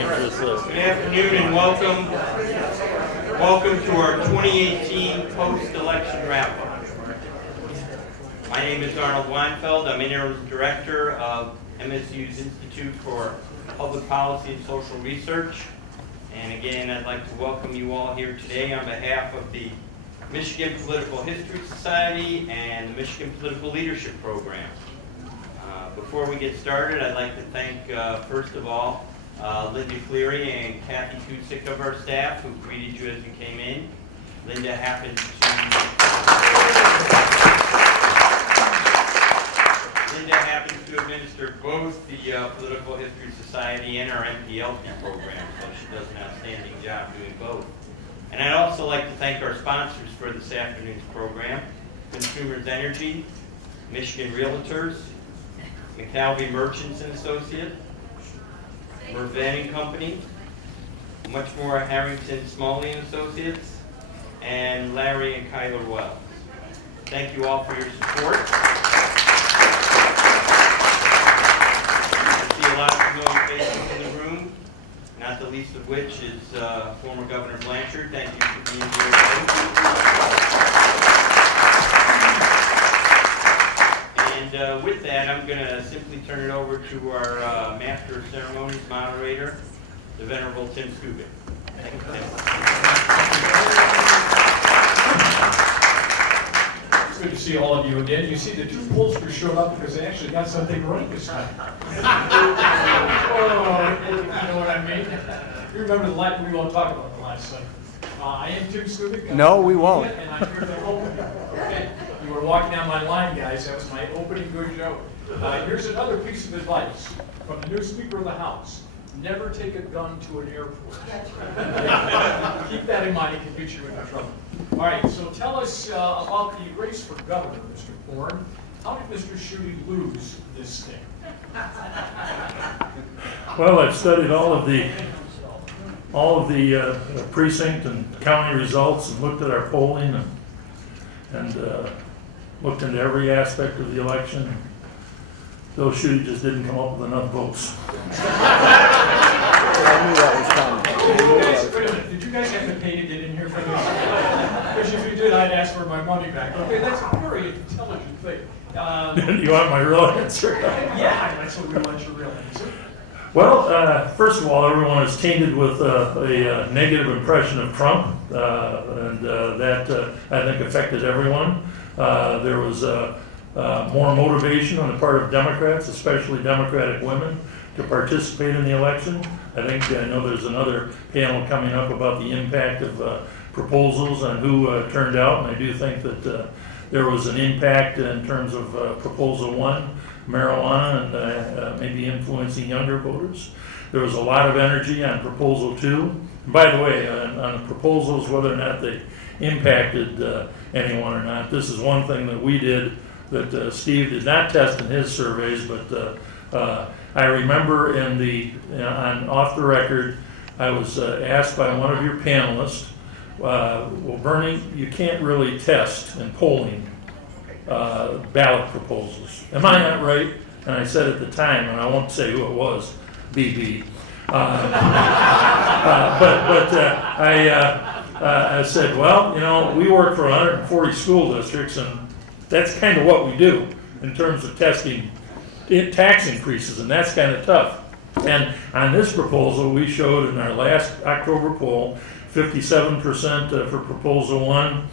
Good afternoon and welcome. Welcome to our 2018 post-election wrap-up. My name is Arnold Weinfeld. I'm Interim Director of MSU's Institute for Public Policy and Social Research. And again, I'd like to welcome you all here today on behalf of the Michigan Political History Society and the Michigan Political Leadership Program. Before we get started, I'd like to thank, first of all, Linda Cleary and Kathy Kutsik of our staff who greeted you as you came in. Linda happened to administer both the Political History Society and our MPLP program, so she does an outstanding job doing both. And I'd also like to thank our sponsors for this afternoon's program: Consumers Energy, Michigan Realtors, McAlvey Merchants and Associates, Mervan & Company, Muchmore Harrington Smalley and Associates, and Larry and Kyler Wells. Thank you all for your support. I see a lot of familiar faces in the room, not the least of which is former Governor Blanchard. Thank you for being here today. And with that, I'm going to simply turn it over to our Master of Ceremonies moderator, the Venerable Tim Skubick. Thank you, Tim. It's good to see all of you again. You see, the two pollsters showed up because they actually got something right this time. Oh, you know what I mean? You remember the last, we won't talk about the last thing. I am Tim Skubick. No, we won't. And I'm here to open. Okay. You were walking down my line, guys. That was my opening good joke. Here's another piece of advice from the new Speaker of the House. Never take a gun to an airport. Keep that in mind. It can get you into trouble. All right, so tell us about the race for governor, Mr. Korn. How did Mr. Schuette lose this thing? Well, I've studied all of the precinct and county results and looked at our polling and looked into every aspect of the election. Bill Schuette just didn't come up with enough votes. I knew that was coming. Wait a minute, did you guys have to pay to get in here for this? Because if you did, I'd ask for my money back. Okay, that's a very intelligent thing. You want my real answer? Yeah, that's what we want your real answer. Well, first of all, everyone is tainted with a negative impression of Trump, and that I think affected everyone. There was more motivation on the part of Democrats, especially Democratic women, to participate in the election. I know there's another panel coming up about the impact of proposals on who turned out, and I do think that there was an impact in terms of Proposal 1, marijuana, and maybe influencing younger voters. There was a lot of energy on Proposal 2. And by the way, on the proposals, whether or not they impacted anyone or not, this is one thing that we did that Steve did not test in his surveys, but I remember on off the record, I was asked by one of your panelists, well, Bernie, you can't really test in polling ballot proposals. Am I not right? And I said at the time, and I won't say who it was, BB. I said, well, you know, we work for 140 school districts, and that's kind of what we do in terms of testing tax increases, and that's kind of tough. And on this proposal, we showed in our last October poll 57% for Proposal 1,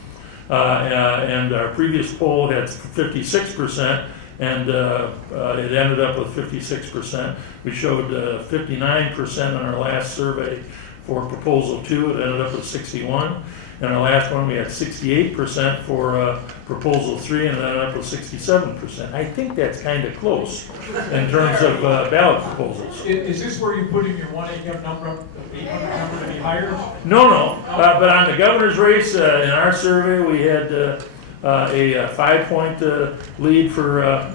and our previous poll had 56%, and it ended up with 56%. We showed 59% on our last survey for Proposal 2. It ended up with 61. And our last one, we had 68% for Proposal 3, and it ended up with 67%. I think that's kind of close in terms of ballot proposals. Is this where you put in your 1-800 number to be higher? No. But on the governor's race, in our survey, we had a 5-point lead for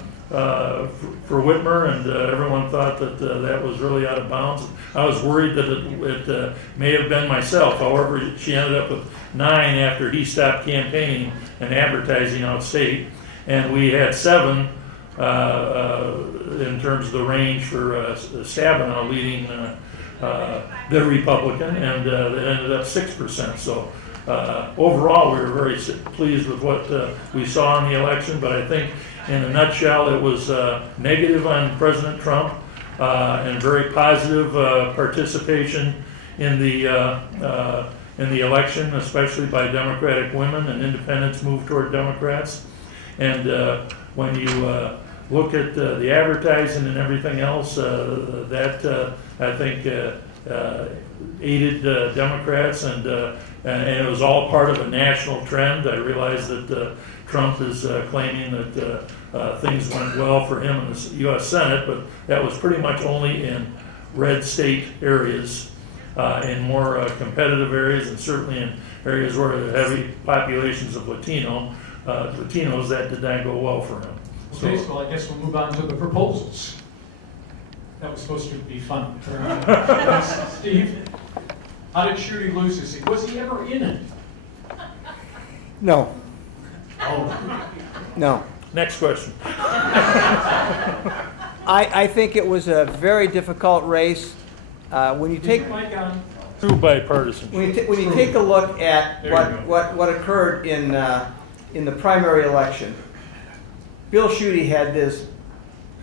Whitmer, and everyone thought that that was really out of bounds. I was worried that it may have been myself. However, she ended up with 9 after he stopped campaigning and advertising out state, and we had 7 in terms of the range for Stabenow leading they're Republican, and it ended up 6%. So overall, we were very pleased with what we saw in the election, but I think in a nutshell, it was negative on President Trump and very positive participation in the election, especially by Democratic women, and independents moved toward Democrats. And when you look at the advertising and everything else, that I think aided Democrats, and it was all part of a national trend. I realize that Trump is claiming that things went well for him in the U.S. Senate, but that was pretty much only in red state areas. In more competitive areas, and certainly in areas where there are heavy populations of Latinos, that did not go well for him. Okay, so I guess we'll move on to the proposals. That was supposed to be fun. Steve, how did Shooty lose his seat? Was he ever in it? No, Oh, no. Next question. I think it was a very difficult race. When you take is your mic on? True bipartisan. when you take a look at There you go. what occurred in the primary election, Bill Shooty had this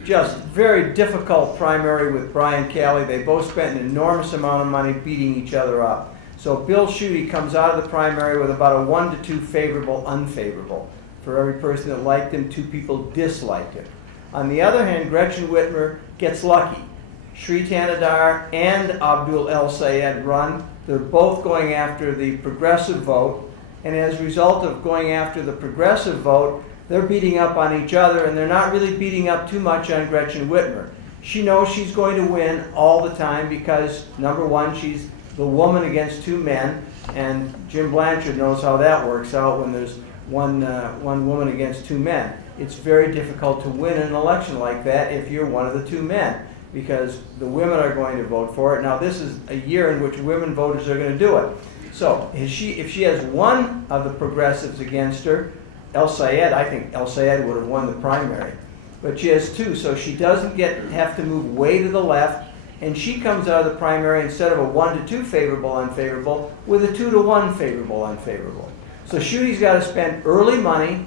just very difficult primary with Brian Calley. They both spent an enormous amount of money beating each other up. So Bill Shooty comes out of the primary with about a 1-2 favorable, unfavorable. For every person that liked him, 2 people disliked him. On the other hand, Gretchen Whitmer gets lucky. Sri Tanadar and Abdul El Sayed run. They're both going after the progressive vote. And as a result of going after the progressive vote, they're beating up on each other, and they're not really beating up too much on Gretchen Whitmer. She knows she's going to win all the time because, number one, she's the woman against 2 men, and Jim Blanchard knows how that works out when there's one woman against 2 men. It's very difficult to win an election like that if you're one of the 2 men, because the women are going to vote for it. Now, this is a year in which women voters are going to do it. So if she has one of the progressives against her, El Sayed, I think El Sayed would have won the primary. But she has 2, so she doesn't have to move way to the left, and she comes out of the primary instead of a 1-2 favorable, unfavorable, with a 2-1 favorable, unfavorable. So Shooty's got to spend early money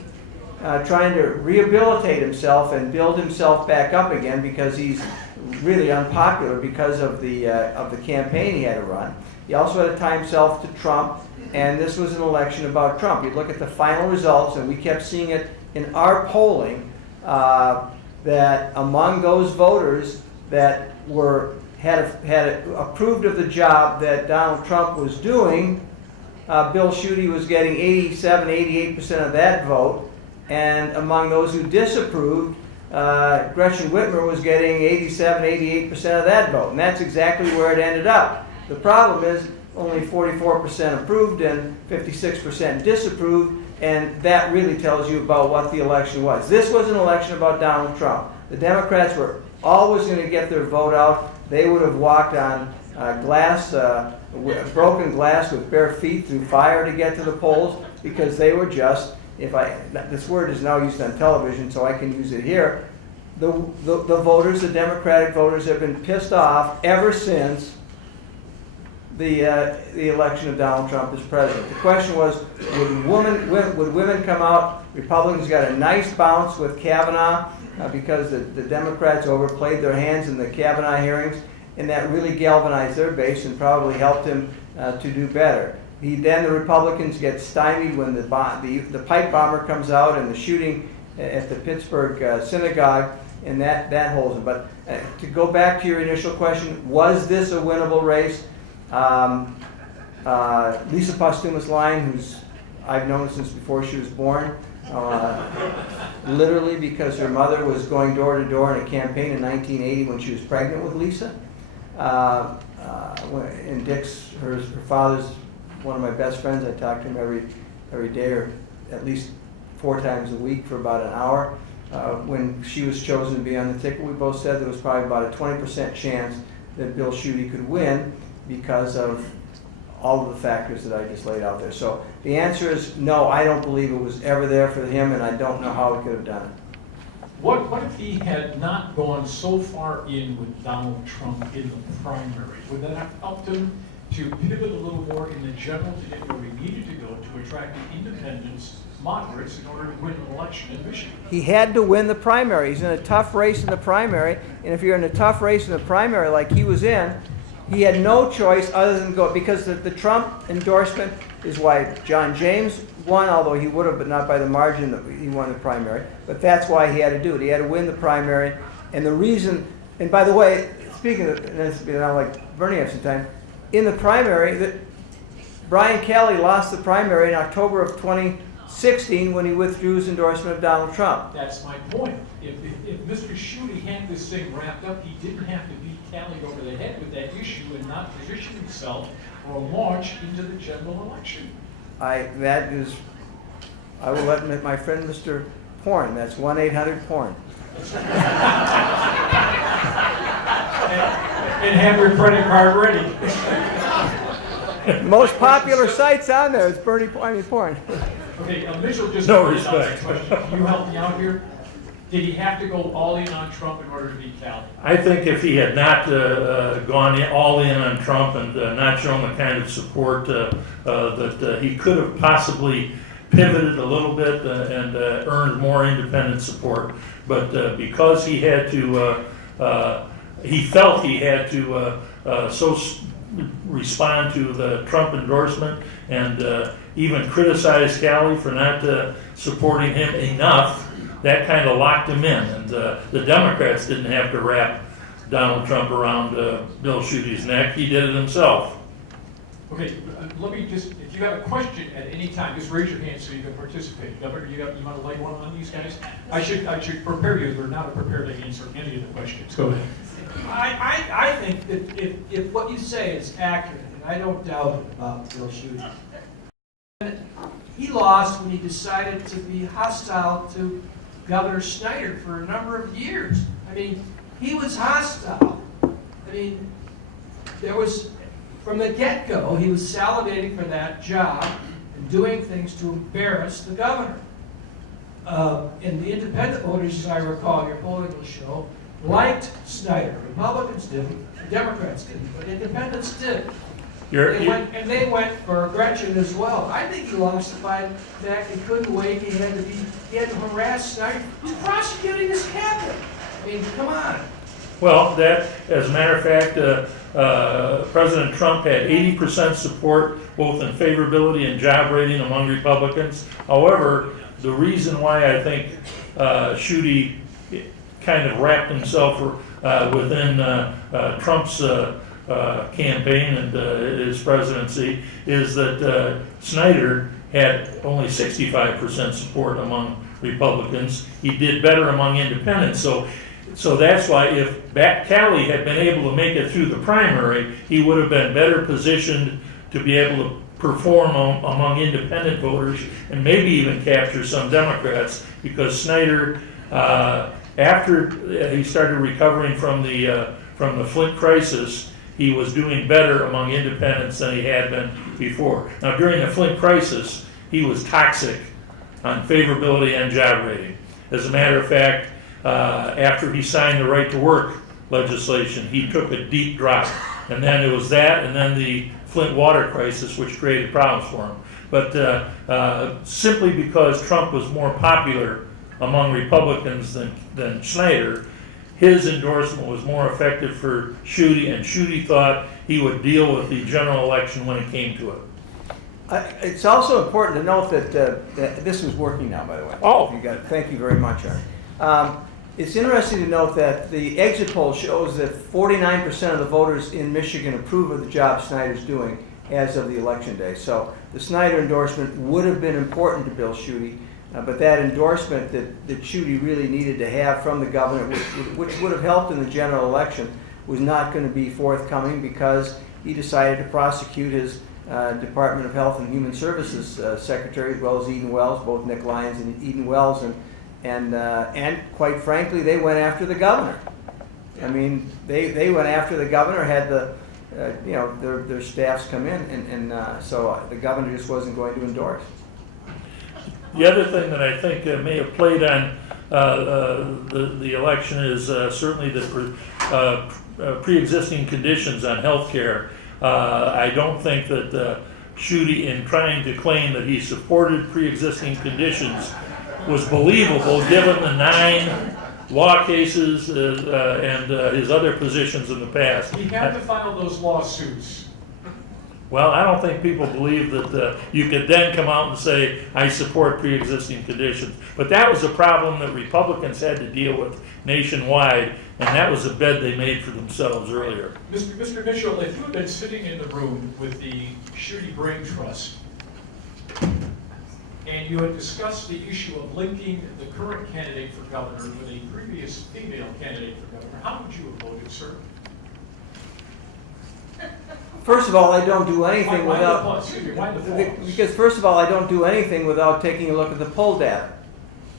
trying to rehabilitate himself and build himself back up again, because he's really unpopular because of the campaign he had to run. He also had to tie himself to Trump, and this was an election about Trump. You look at the final results, and we kept seeing it in our polling, that among those voters that had approved of the job that Donald Trump was doing, Bill Shooty was getting 87-88% of that vote, and among those who disapproved, Gretchen Whitmer was getting 87-88% of that vote, and that's exactly where it ended up. The problem is only 44% approved and 56% disapproved, and that really tells you about what the election was. This was an election about Donald Trump. The Democrats were always going to get their vote out. They would have walked on broken glass with bare feet through fire to get to the polls, because they were just, this word is now used on television, so I can use it here. The voters, the Democratic voters, have been pissed off ever since the election of Donald Trump as president. The question was, would women come out? Republicans got a nice bounce with Kavanaugh because the Democrats overplayed their hands in the Kavanaugh hearings, and that really galvanized their base and probably helped him to do better. Then the Republicans get stymied when the pipe bomber comes out and the shooting at the Pittsburgh synagogue, and that holds him. But to go back to your initial question, was this a winnable race? Lisa Posthumus-Lyon, who's I've known since before she was born, literally because her mother was going door to door in a campaign in 1980 when she was pregnant with Lisa. And Dick's, her father's one of my best friends. I talk to him every day, or at least 4 times a week for about an hour. When she was chosen to be on the ticket, we both said there was probably about a 20% chance that Bill Shooty could win because of all of the factors that I just laid out there. So the answer is no, I don't believe it was ever there for him, and I don't know how he could have done it. What if he had not gone so far in with Donald Trump in the primary? Would that have helped him to pivot a little more in the general to get where he needed to go to attract the independents, moderates, in order to win an election in Michigan? He had to win the primary. He's in a tough race in the primary, and if you're in a tough race in the primary like he was in, he had no choice other than go, because the Trump endorsement is why John James won, although he would have, but not by the margin that he won the primary. But that's why he had to do it. He had to win the primary, and the reason, and by the way, speaking of, and this, I like Bernie have some time, in the primary, Brian Kelly lost the primary in October of 2016 when he withdrew his endorsement of Donald Trump. That's my point. If Mr. Schuette had this thing wrapped up, he didn't have to beat Kelly over the head with that issue and not position himself for a launch into the general election. I will let my friend Mr. Porn, that's 1-800-PORN. And have your credit card ready. Most popular sites on there is Porn. Okay, Mitchell just... No respect. Can you help me out here? Did he have to go all in on Trump in order to beat Kelly? I think if he had not gone all in on Trump and not shown the kind of support that he could have possibly pivoted a little bit and earned more independent support. But because he had to, he felt he had to respond to the Trump endorsement and even criticize Kelly for not supporting him enough, that kind of locked him in, and the Democrats didn't have to wrap Donald Trump around Bill Schuette's neck. He did it himself. Okay, let me just, if you have a question at any time, just raise your hand so you can participate. Governor, you want to lay one on these guys? I should prepare you. We're not prepared to answer any of the questions. Go ahead. I think that if what you say is accurate, and I don't doubt it about Bill Schuette, he lost when he decided to be hostile to Governor Snyder for a number of years. I mean, he was hostile. I mean, there was, from the get-go, he was salivating for that job and doing things to embarrass the governor. And the independent voters, as I recall, your political show, liked Snyder. Republicans didn't, Democrats didn't, but independents did. They went for Gretchen as well. I think he lost by the fact he couldn't wait. He had to harass Snyder. He's prosecuting his cabinet. I mean, come on. Well, that, as a matter of fact, President Trump had 80% support, both in favorability and job rating among Republicans. However, the reason why I think Schuette kind of wrapped himself within Trump's campaign and his presidency is that Snyder had only 65% support among Republicans. He did better among independents. So that's why if Kelly had been able to make it through the primary, he would have been better positioned to be able to perform among independent voters and maybe even capture some Democrats, because Snyder, after he started recovering from the Flint crisis, he was doing better among independents than he had been before. Now, during the Flint crisis, he was toxic on favorability and job rating. As a matter of fact, after he signed the right to work legislation, he took a deep drop. And then it was that, and then the Flint water crisis, which created problems for him. But simply because Trump was more popular among Republicans than Snyder, his endorsement was more effective for Schuette, and Schuette thought he would deal with the general election when it came to it. It's also important to note that this is working now, by the way. Oh. Thank you very much, Art. It's interesting to note that the exit poll shows that 49% of the voters in Michigan approve of the job Snyder's doing as of the election day. So the Snyder endorsement would have been important to Bill Schuette. But that endorsement that Schuette really needed to have from the governor, which would have helped in the general election, was not going to be forthcoming because he decided to prosecute his Department of Health and Human Services secretary, as well as Eden Wells, both Nick Lyons and Eden Wells, and quite frankly, they went after the governor. I mean, they went after the governor, had their staffs come in, and so the governor just wasn't going to endorse. The other thing that I think may have played on the election is certainly the pre-existing conditions on health care. I don't think that Schuette, in trying to claim that he supported pre-existing conditions, was believable given the 9 law cases and his other positions in the past. He had to file those lawsuits. Well, I don't think people believe that you could then come out and say, I support pre-existing conditions. But that was a problem that Republicans had to deal with nationwide, and that was a bed they made for themselves earlier. Mr. Mitchell, if you had been sitting in the room with the Schuette Brain Trust, and you had discussed the issue of linking the current candidate for governor with a previous female candidate for governor, how would you have voted, sir? First of all, I don't do anything Why without... the pause? Excuse me, why the pause? Because first of all, I don't do anything without taking a look at the poll data.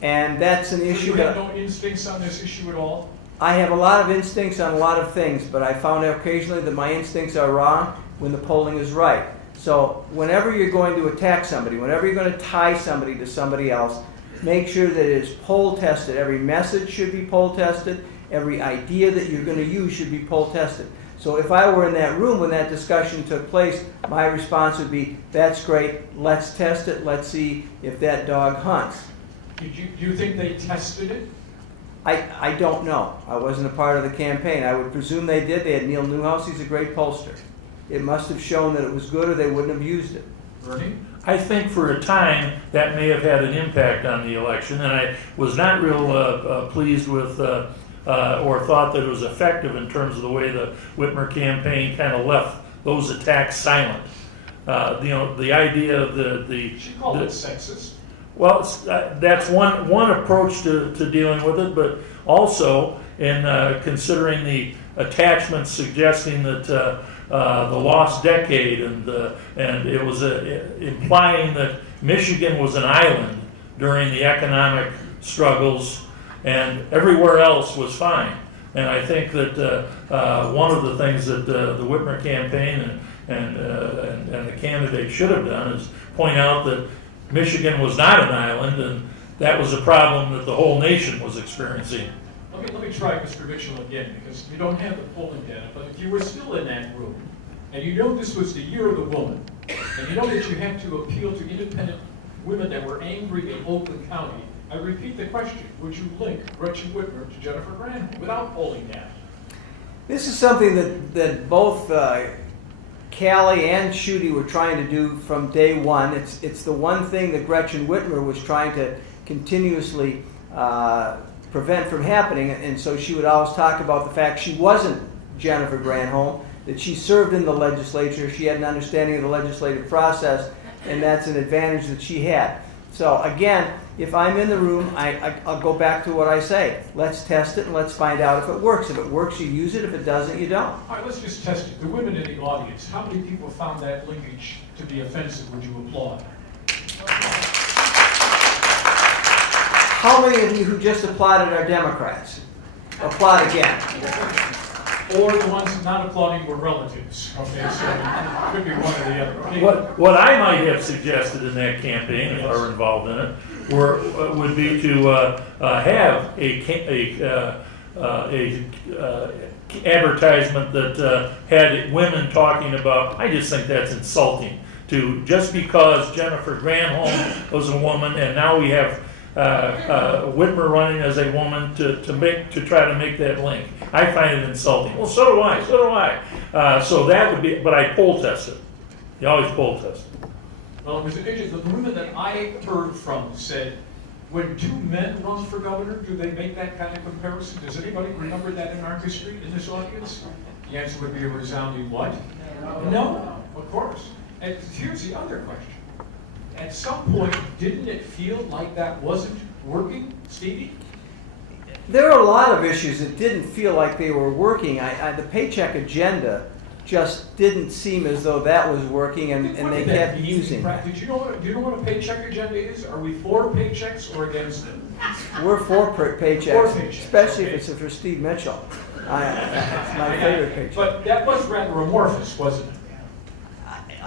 And that's an So issue you have that... no instincts on this issue at all? I have a lot of instincts on a lot of things, but I found occasionally that my instincts are wrong when the polling is right. So whenever you're going to attack somebody, whenever you're going to tie somebody to somebody else, make sure that it is poll tested. Every message should be poll tested. Every idea that you're going to use should be poll tested. So if I were in that room when that discussion took place, my response would be, that's great, let's test it, let's see if that dog hunts. Do you think they tested it? I don't know. I wasn't a part of the campaign. I would presume they did. They had Neil Newhouse. He's a great pollster. It must have shown that it was good or they wouldn't have used it. Bernie? I think for a time that may have had an impact on the election, and I was not real pleased with or thought that it was effective in terms of the way the Whitmer campaign kind of left those attacks silent. The idea of the She called it sexist. well, that's one approach to dealing with it, but also in considering the attachments suggesting that the lost decade and it was implying that Michigan was an island during the economic struggles and everywhere else was fine. And I think that one of the things that the Whitmer campaign and the candidate should have done is point out that Michigan was not an island, and that was a problem that the whole nation was experiencing. Let me try Mr. Mitchell again, because we don't have the polling data, but if you were still in that room, and you know this was the year of the woman, and you know that you had to appeal to independent women that were angry in Oakland County, I repeat the question, would you link Gretchen Whitmer to Jennifer Granholm without polling data? This is something that both Callie and Schuette were trying to do from day one. It's the one thing that Gretchen Whitmer was trying to continuously prevent from happening, and so she would always talk about the fact she wasn't Jennifer Granholm, that she served in the legislature, she had an understanding of the legislative process, and that's an advantage that she had. So again, if I'm in the room, I'll go back to what I say. Let's test it and let's find out if it works. If it works, you use it. If it doesn't, you don't. All right, let's just test it. The women in the audience, how many people found that linkage to be offensive? Would you applaud? How many of you who just applauded are Democrats? Applaud again. Or the ones not applauding were relatives. Okay, so it could be one or the other. Okay. What I might have suggested in that campaign, if I were involved in it, would be to have a advertisement that had women talking about. I just think that's insulting. To just because Jennifer Granholm was a woman, and now we have Whitmer running as a woman to try to make that link. I find it insulting. Well, so do I. So that would be, but I poll test it. You always poll test it. Well, Mr. Agent, the women that I heard from said, when two men run for governor, do they make that kind of comparison? Does anybody remember that in our history, in this audience? The answer would be a resounding what? No, of course. And here's the other question. At some point, didn't it feel like that wasn't working, Stevie? There are a lot of issues that didn't feel like they were working. The paycheck agenda just didn't seem as though that was working, and they kept using it. Do you know what a paycheck agenda is? Are we for paychecks or against them? We're for paychecks, For paychecks, especially okay. if it's for Steve Mitchell. It's my favorite paycheck. But that was rather amorphous, wasn't it?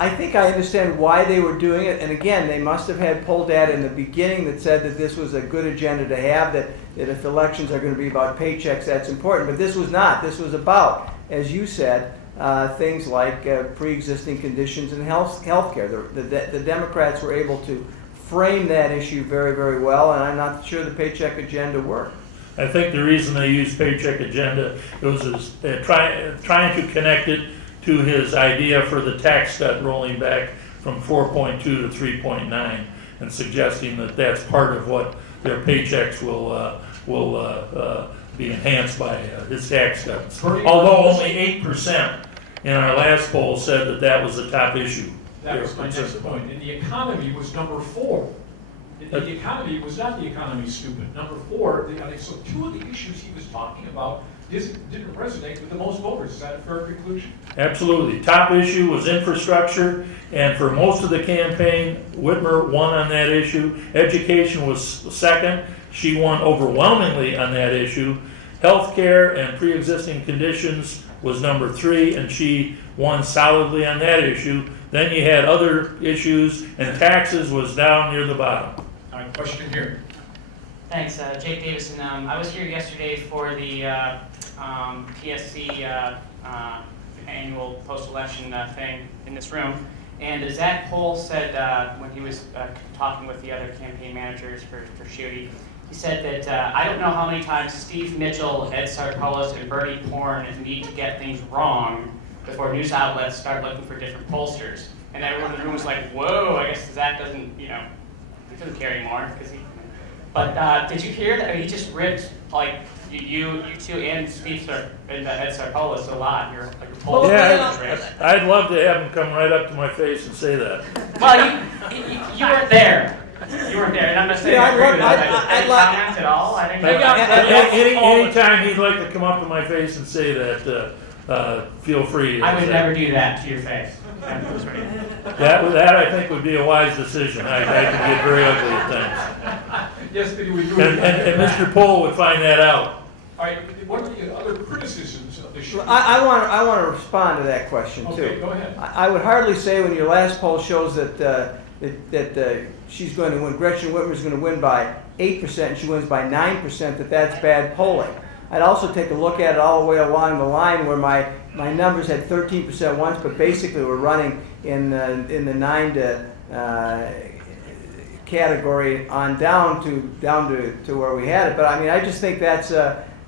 I think I understand why they were doing it, and again, they must have had poll data in the beginning that said that this was a good agenda to have, that if elections are going to be about paychecks, that's important, but this was not. This was about, as you said, things like pre-existing conditions and health care. The Democrats were able to frame that issue very, very well, and I'm not sure the paycheck agenda worked. I think the reason they used paycheck agenda was trying to connect it to his idea for the tax cut rolling back from 4.2 to 3.9, and suggesting that that's part of what their paychecks will be enhanced by his tax cuts. Although only 8% in our last poll said that that was the top issue. That was my next point. And the economy was number 4. The economy was not the economy stupid. Number 4, so two of the issues he was talking about didn't resonate with the most voters. Is that a fair conclusion? Absolutely. Top issue was infrastructure, and for most of the campaign, Whitmer won on that issue. Education was second. She won overwhelmingly on that issue. Healthcare and pre-existing conditions was number 3, and she won solidly on that issue. Then you had other issues, and taxes was down near the bottom. All right, question here. Thanks, Jake Davison. I was here yesterday for the PSC annual post-election thing in this room, and Zach Pohl said when he was talking with the other campaign managers for Schuette, he said that I don't know how many times Steve Mitchell, Ed Sarkolis, and Bernie Porn need to get things wrong before news outlets start looking for different pollsters. And everyone in the room was like, whoa, I guess Zach doesn't, he doesn't care anymore. But did you hear that? He just ripped, like, you two and Steve and Ed Sarkolis a lot. You're poll Yeah, I'd love to have him come right up to my face and say that. Well, you weren't there. You weren't there, and I'm not saying I agree with that. Any comments at all? I think Anytime he'd like to come up to my face and say that, feel free. I would never do that to your face. That I think would be a wise decision. I can get very ugly at things. Yes, but we do. And Mr. Pohl would find that out. All right, what are the other criticisms of the show? I want to respond to that question too. Okay, go ahead. I would hardly say when your last poll shows that she's going to win, Gretchen Whitmer is going to win by 8% and she wins by 9%, that's bad polling. I'd also take a look at it all the way along the line where my numbers had 13% once, but basically we're running in the 9 to category on down to where we had it. But I mean, I just think that's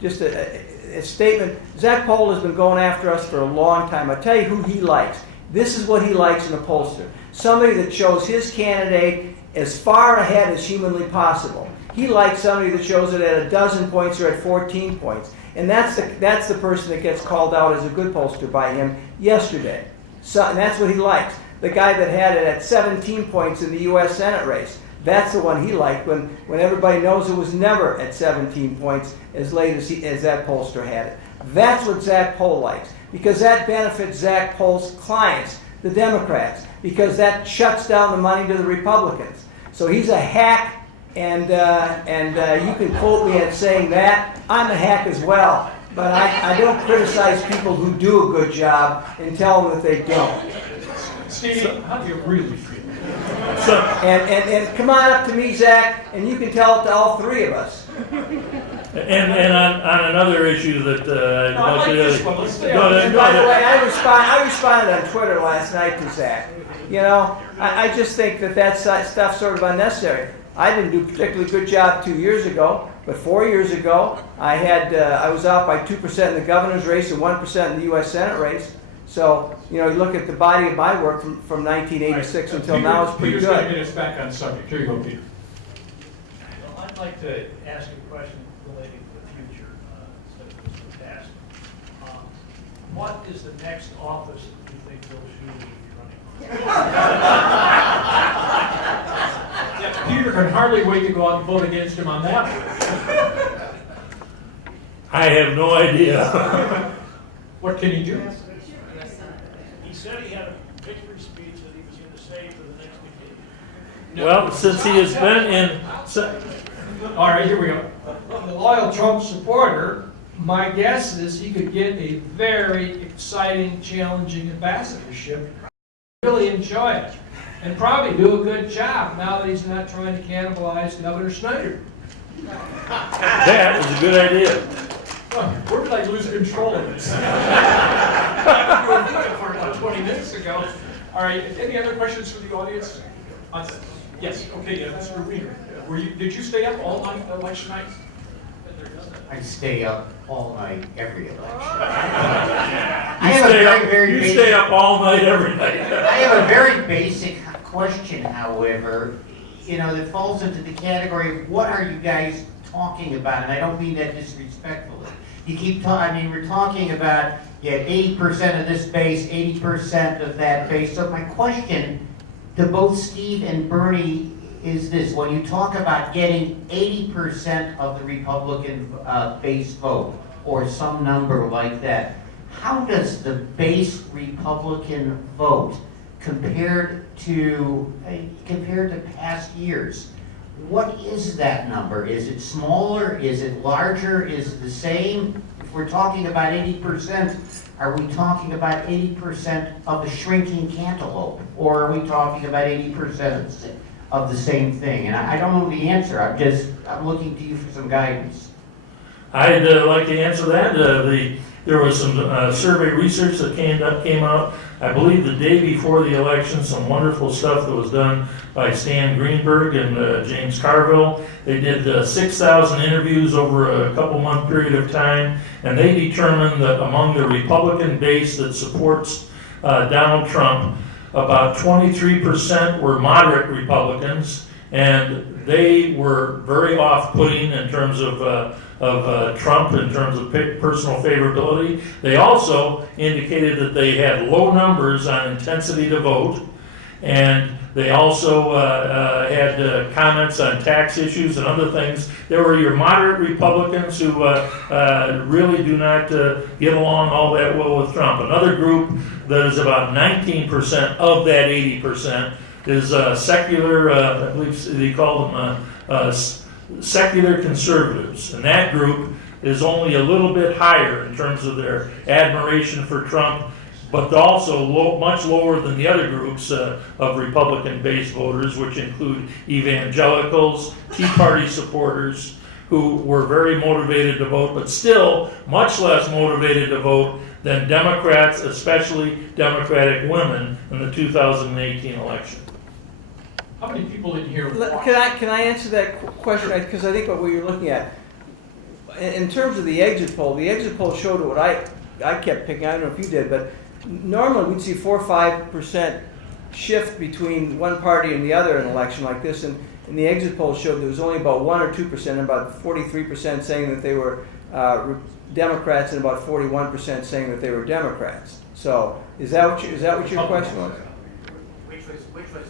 just a statement. Zach Pohl has been going after us for a long time. I'll tell you who he likes. This is what he likes in a pollster. Somebody that shows his candidate as far ahead as humanly possible. He likes somebody that shows it at 12 points or at 14 points. And that's the person that gets called out as a good pollster by him yesterday. So, and that's what he likes. The guy that had it at 17 points in the U.S. Senate race. That's the one he liked when everybody knows it was never at 17 points as late as that pollster had it. That's what Zach Pohl likes, because that benefits Zach Pohl's clients, the Democrats, because that shuts down the money to the Republicans. So he's a hack, and you can quote me as saying that. I'm a hack as well, but I don't criticize people who do a good job and tell them that they don't. Steve, how do you really feel? And come on up to me, Zach, and you can tell it to all three of us. And on another issue that I like this one. Let's stay on And by the way, I responded on Twitter last night to Zach. You know, I just think that stuff's sort of unnecessary. I didn't do a particularly good job 2 years ago, but 4 years ago, I was out by 2% in the governor's race and 1% in the U.S. Senate race. So, you know, you look at the body of my work from 1986 until now, it's pretty Peter's going to good. get us back on subject. Here you go, Peter. Well, I'd like to ask a question relating to the future instead of just the past. What is the next office that you think Bill Schuette will be running on? Yeah, Peter can hardly wait to go out and vote against him on that one. I have no idea. What can he do? He said he had a victory speech that he was going to say for the next decade. Well, since he has been in... All right, here we go. The loyal Trump supporter, my guess is he could get a very exciting, challenging ambassadorship really enjoy it and probably do a good job now that he's not trying to cannibalize Governor Snyder. That is a good idea. Where did I lose control of this? You were thinking for about 20 minutes ago. All right, any other questions from the audience? Yes, okay, Mr. Wiener. Did you stay up all night election night? I stay up all night every election. You stay up all night every night. I have a very basic question, however, that falls into the category of what are you guys talking about? And I don't mean that disrespectfully. You keep talking, we're talking about, 80% of this base, 80% of that base. So my question to both Steve and Bernie is this: when you talk about getting 80% of the Republican base vote, or some number like that, how does the base Republican vote compared to past years? What is that number? Is it smaller? Is it larger? Is it the same? If we're talking about 80%, are we talking about 80% of the shrinking cantaloupe? Or are we talking about 80% of the same thing? And I don't know the answer. I'm looking to you for some guidance. I'd like to answer that. There was some survey research that came out, I believe the day before the election, some wonderful stuff that was done by Stan Greenberg and James Carville. They did 6,000 interviews over a couple month period of time, and they determined that among the Republican base that supports Donald Trump, about 23% were moderate Republicans, and they were very off-putting in terms of Trump, in terms of personal favorability. They also indicated that they had low numbers on intensity to vote, and they also had comments on tax issues and other things. There were your moderate Republicans who really do not get along all that well with Trump. Another group that is about 19% of that 80% is secular, I believe they call them secular conservatives. And that group is only a little bit higher in terms of their admiration for Trump, but also much lower than the other groups of Republican-based voters, which include evangelicals, Tea Party supporters, who were very motivated to vote, but still much less motivated to vote than Democrats, especially Democratic women, in the 2018 election. How many people in here? Can I answer that question? Because I think what you're looking at, in terms of the exit poll showed what I kept picking. I don't know if you did, but normally we'd see 4 or 5% shift between one party and the other in an election like this, and the exit poll showed there was only about 1 or 2%, and about 43% saying that they were Democrats, and about 41% saying that they were Democrats. So is that what your question was? Which was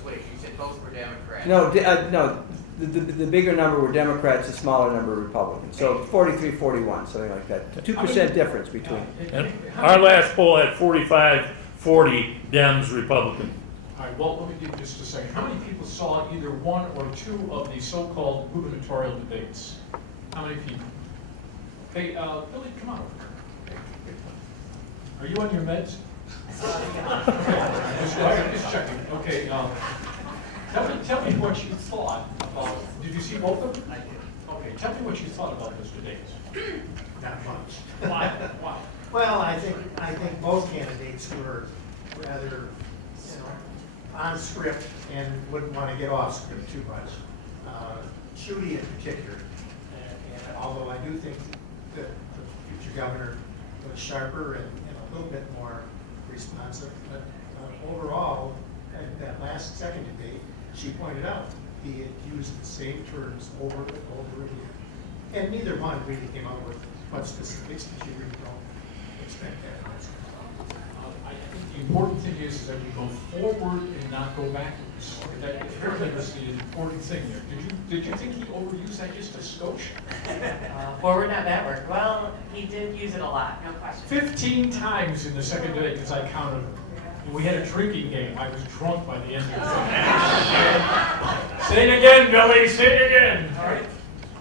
which? You said both were Democrats. No, the bigger number were Democrats, the smaller number were Republicans. So 43-41, something like that. 2% difference between. And our last poll had 45-40 Dems Republican. All right, well, let me give you just a second. How many people saw either one or two of the so-called gubernatorial debates? How many people? Okay, Billy, come on over. Are you on your meds? Okay, just checking. Okay, tell me what you thought about. Did you see both of them? I did. Okay, tell me what you thought about those debates. Not much. Why? Why? Well, I think both candidates were rather, on script and wouldn't want to get off script too much. Schuette in particular, and although I do think that the future governor was sharper and a little bit more responsive, but overall, at that second debate, she pointed out he had used the same terms over and over again. And neither one really came up with much specifics, because you really don't expect that much. I think the important thing is that we go forward and not go backwards. That apparently was the important thing there. Did you think he overused that just a skosh? Forward, not backward. Well, he did use it a lot, no question. 15 times in the second debate, because I counted them. And we had a drinking game. I was drunk by the end of the Say it again, Billy. Say it again. All right.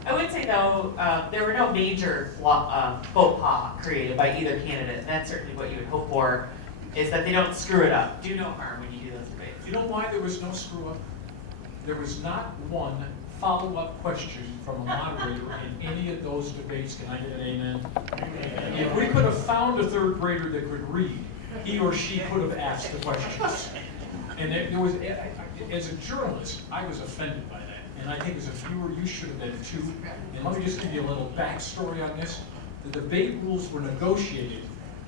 I would say, though, there were no major faux pas created by either candidate, and that's certainly what you would hope for. is that they don't screw it up. Do no harm when you do those debates. You know why there was no screw up? There was not one follow-up question from a moderator in any of those debates. Can I get an amen? If we could have found a third grader that could read, he or she could have asked the questions. And there was, as a journalist, I was offended by that. And I think as a viewer, you should have been too. And let me just give you a little backstory on this. The debate rules were negotiated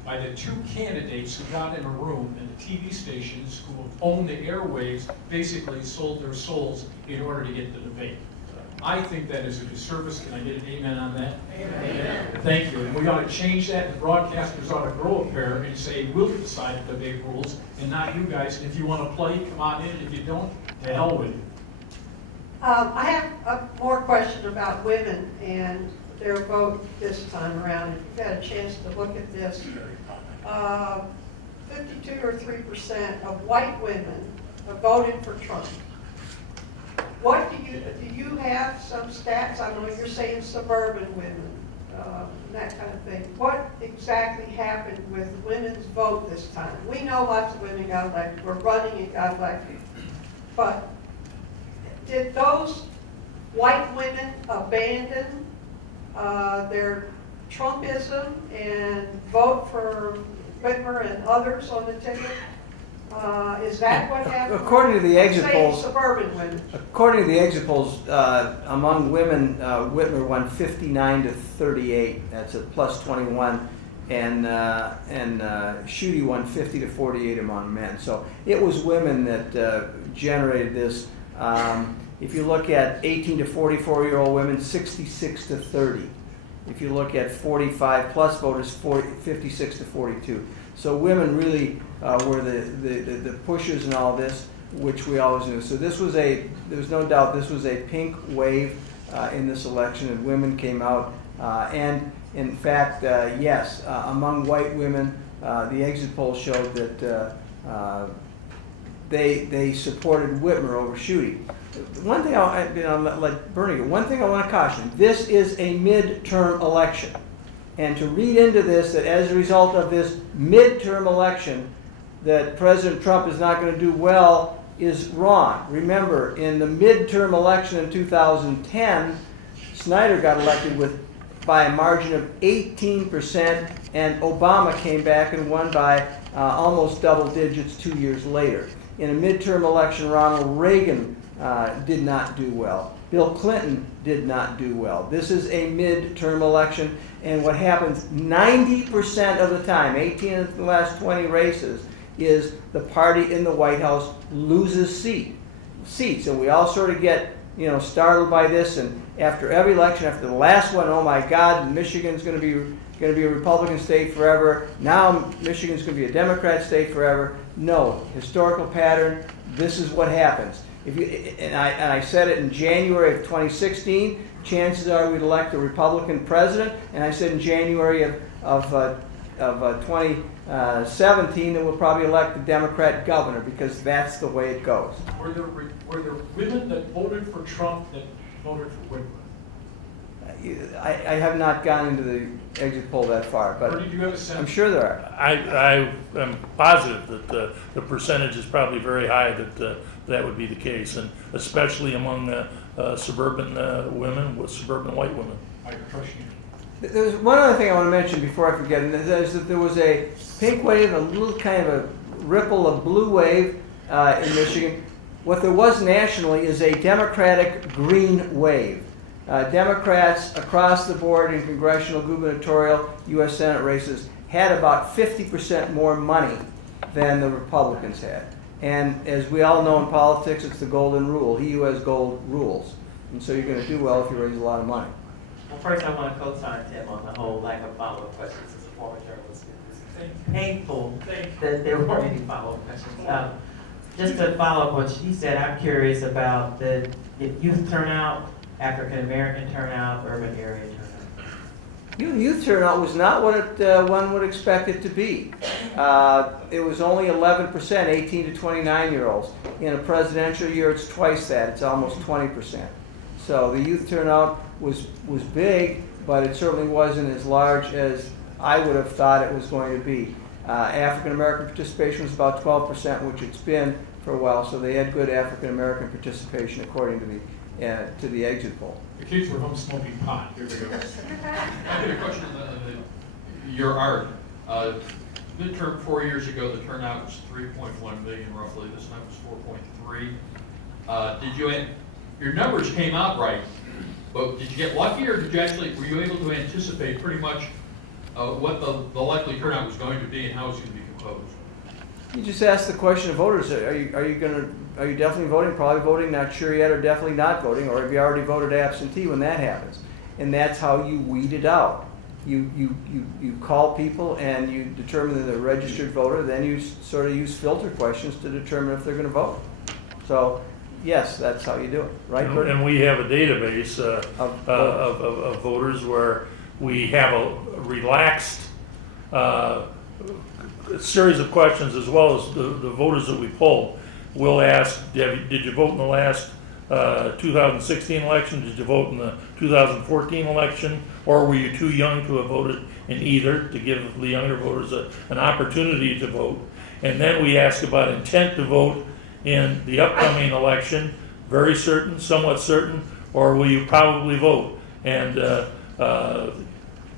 by the two candidates who got in a room, and the TV stations who own the airwaves basically sold their souls in order to get the debate. I think that is a disservice. Can I get an amen on that? Amen. Thank you. And we ought to change that. The broadcasters ought to grow a pair and say, we'll decide the debate rules and not you guys. And if you want to play, come on in. If you don't, to hell with you. I have a more question about women and their vote this time around. If you've had a chance to look at this, 52 or 3% of white women have voted for Trump. What do you have some stats? I know you're saying suburban women, that kind of thing. What exactly happened with women's vote this time? We know lots of women got elected. We're running and got elected. But did those white women abandon their Trumpism and vote for Whitmer and others on the ticket? Is that what happened? According to the exit polls, suburban women. According to the exit polls, among women, Whitmer won 59 to 38. That's a plus 21, and Schuette won 50 to 48 among men. So it was women that generated this. If you look at 18 to 44-year-old women, 66 to 30. If you look at 45 plus voters, 56 to 42. So women really were the pushers in all this, which we always knew. So this was there's no doubt this was a pink wave in this election, and women came out. And in fact, yes, among white women, the exit poll showed that they supported Whitmer over Schuette. One thing like Bernie, one thing I want to caution: this is a midterm election. And to read into this that as a result of this midterm election that President Trump is not going to do well is wrong. Remember, in the midterm election in 2010, Snyder got elected by a margin of 18%, and Obama came back and won by almost double digits 2 years later. In a midterm election, Ronald Reagan did not do well. Bill Clinton did not do well. This is a midterm election, and what happens 90% of the time, 18 of the last 20 races, is the party in the White House loses seats. And we all sort of get startled by this, and after every election, after the last one, oh my God, Michigan's going to be a Republican state forever. Now Michigan's going to be a Democrat state forever. No, historical pattern, this is what happens. And I said it in January of 2016, chances are we'd elect a Republican president, and I said in January of 2017 that we'll probably elect a Democrat governor, because that's the way it goes. Were there women that voted for Trump that voted for Whitmer? I have not gone into the exit poll that far, but Or did you have a sense? I'm sure there are. I am positive that the percentage is probably very high that would be the case, and especially among suburban women, with suburban white women. I trust you. There's one other thing I want to mention before I forget, and that is that there was a pink wave, a little kind of a ripple of blue wave in Michigan. What there was nationally is a Democratic green wave. Democrats across the board in congressional, gubernatorial, U.S. Senate races had about 50% more money than the Republicans had. And as we all know in politics, it's the golden rule. He who has gold rules. And so you're going to do well if you raise a lot of money. Well, first I want to co-sign Tim on the whole lack of follow-up questions as a former journalist. It's painful that there weren't any follow-up questions. Just to follow up what she said, I'm curious about the youth turnout, African American turnout, urban area turnout. Youth turnout was not what one would expect it to be. It was only 11%, 18 to 29-year-olds. In a presidential year, it's twice that. It's almost 20%. So the youth turnout was big, but it certainly wasn't as large as I would have thought it was going to be. African-American participation was about 12%, which it's been for a while, so they had good African-American participation according to the exit poll. The kids were home smoking pot. Here we go. I had a question on your art. Midterm 4 years ago, the turnout was 3.1 million roughly. This time it was 4.3. Your numbers came out right, but did you get lucky, or did you actually, were you able to anticipate pretty much what the likely turnout was going to be and how it was going to be composed? You just asked the question of voters. Are you definitely voting? Probably voting. Not sure yet, or definitely not voting, or have you already voted absentee when that happens? And that's how you weed it out. You call people and you determine that they're a registered voter. Then you sort of use filter questions to determine if they're going to vote. So yes, that's how you do it, right? And we have a database of voters where we have a relaxed series of questions, as well as the voters that we poll. We'll ask, did you vote in the last 2016 election? Did you vote in the 2014 election? Or were you too young to have voted in either, to give the younger voters an opportunity to vote? And then we ask about intent to vote in the upcoming election, very certain, somewhat certain, or will you probably vote? And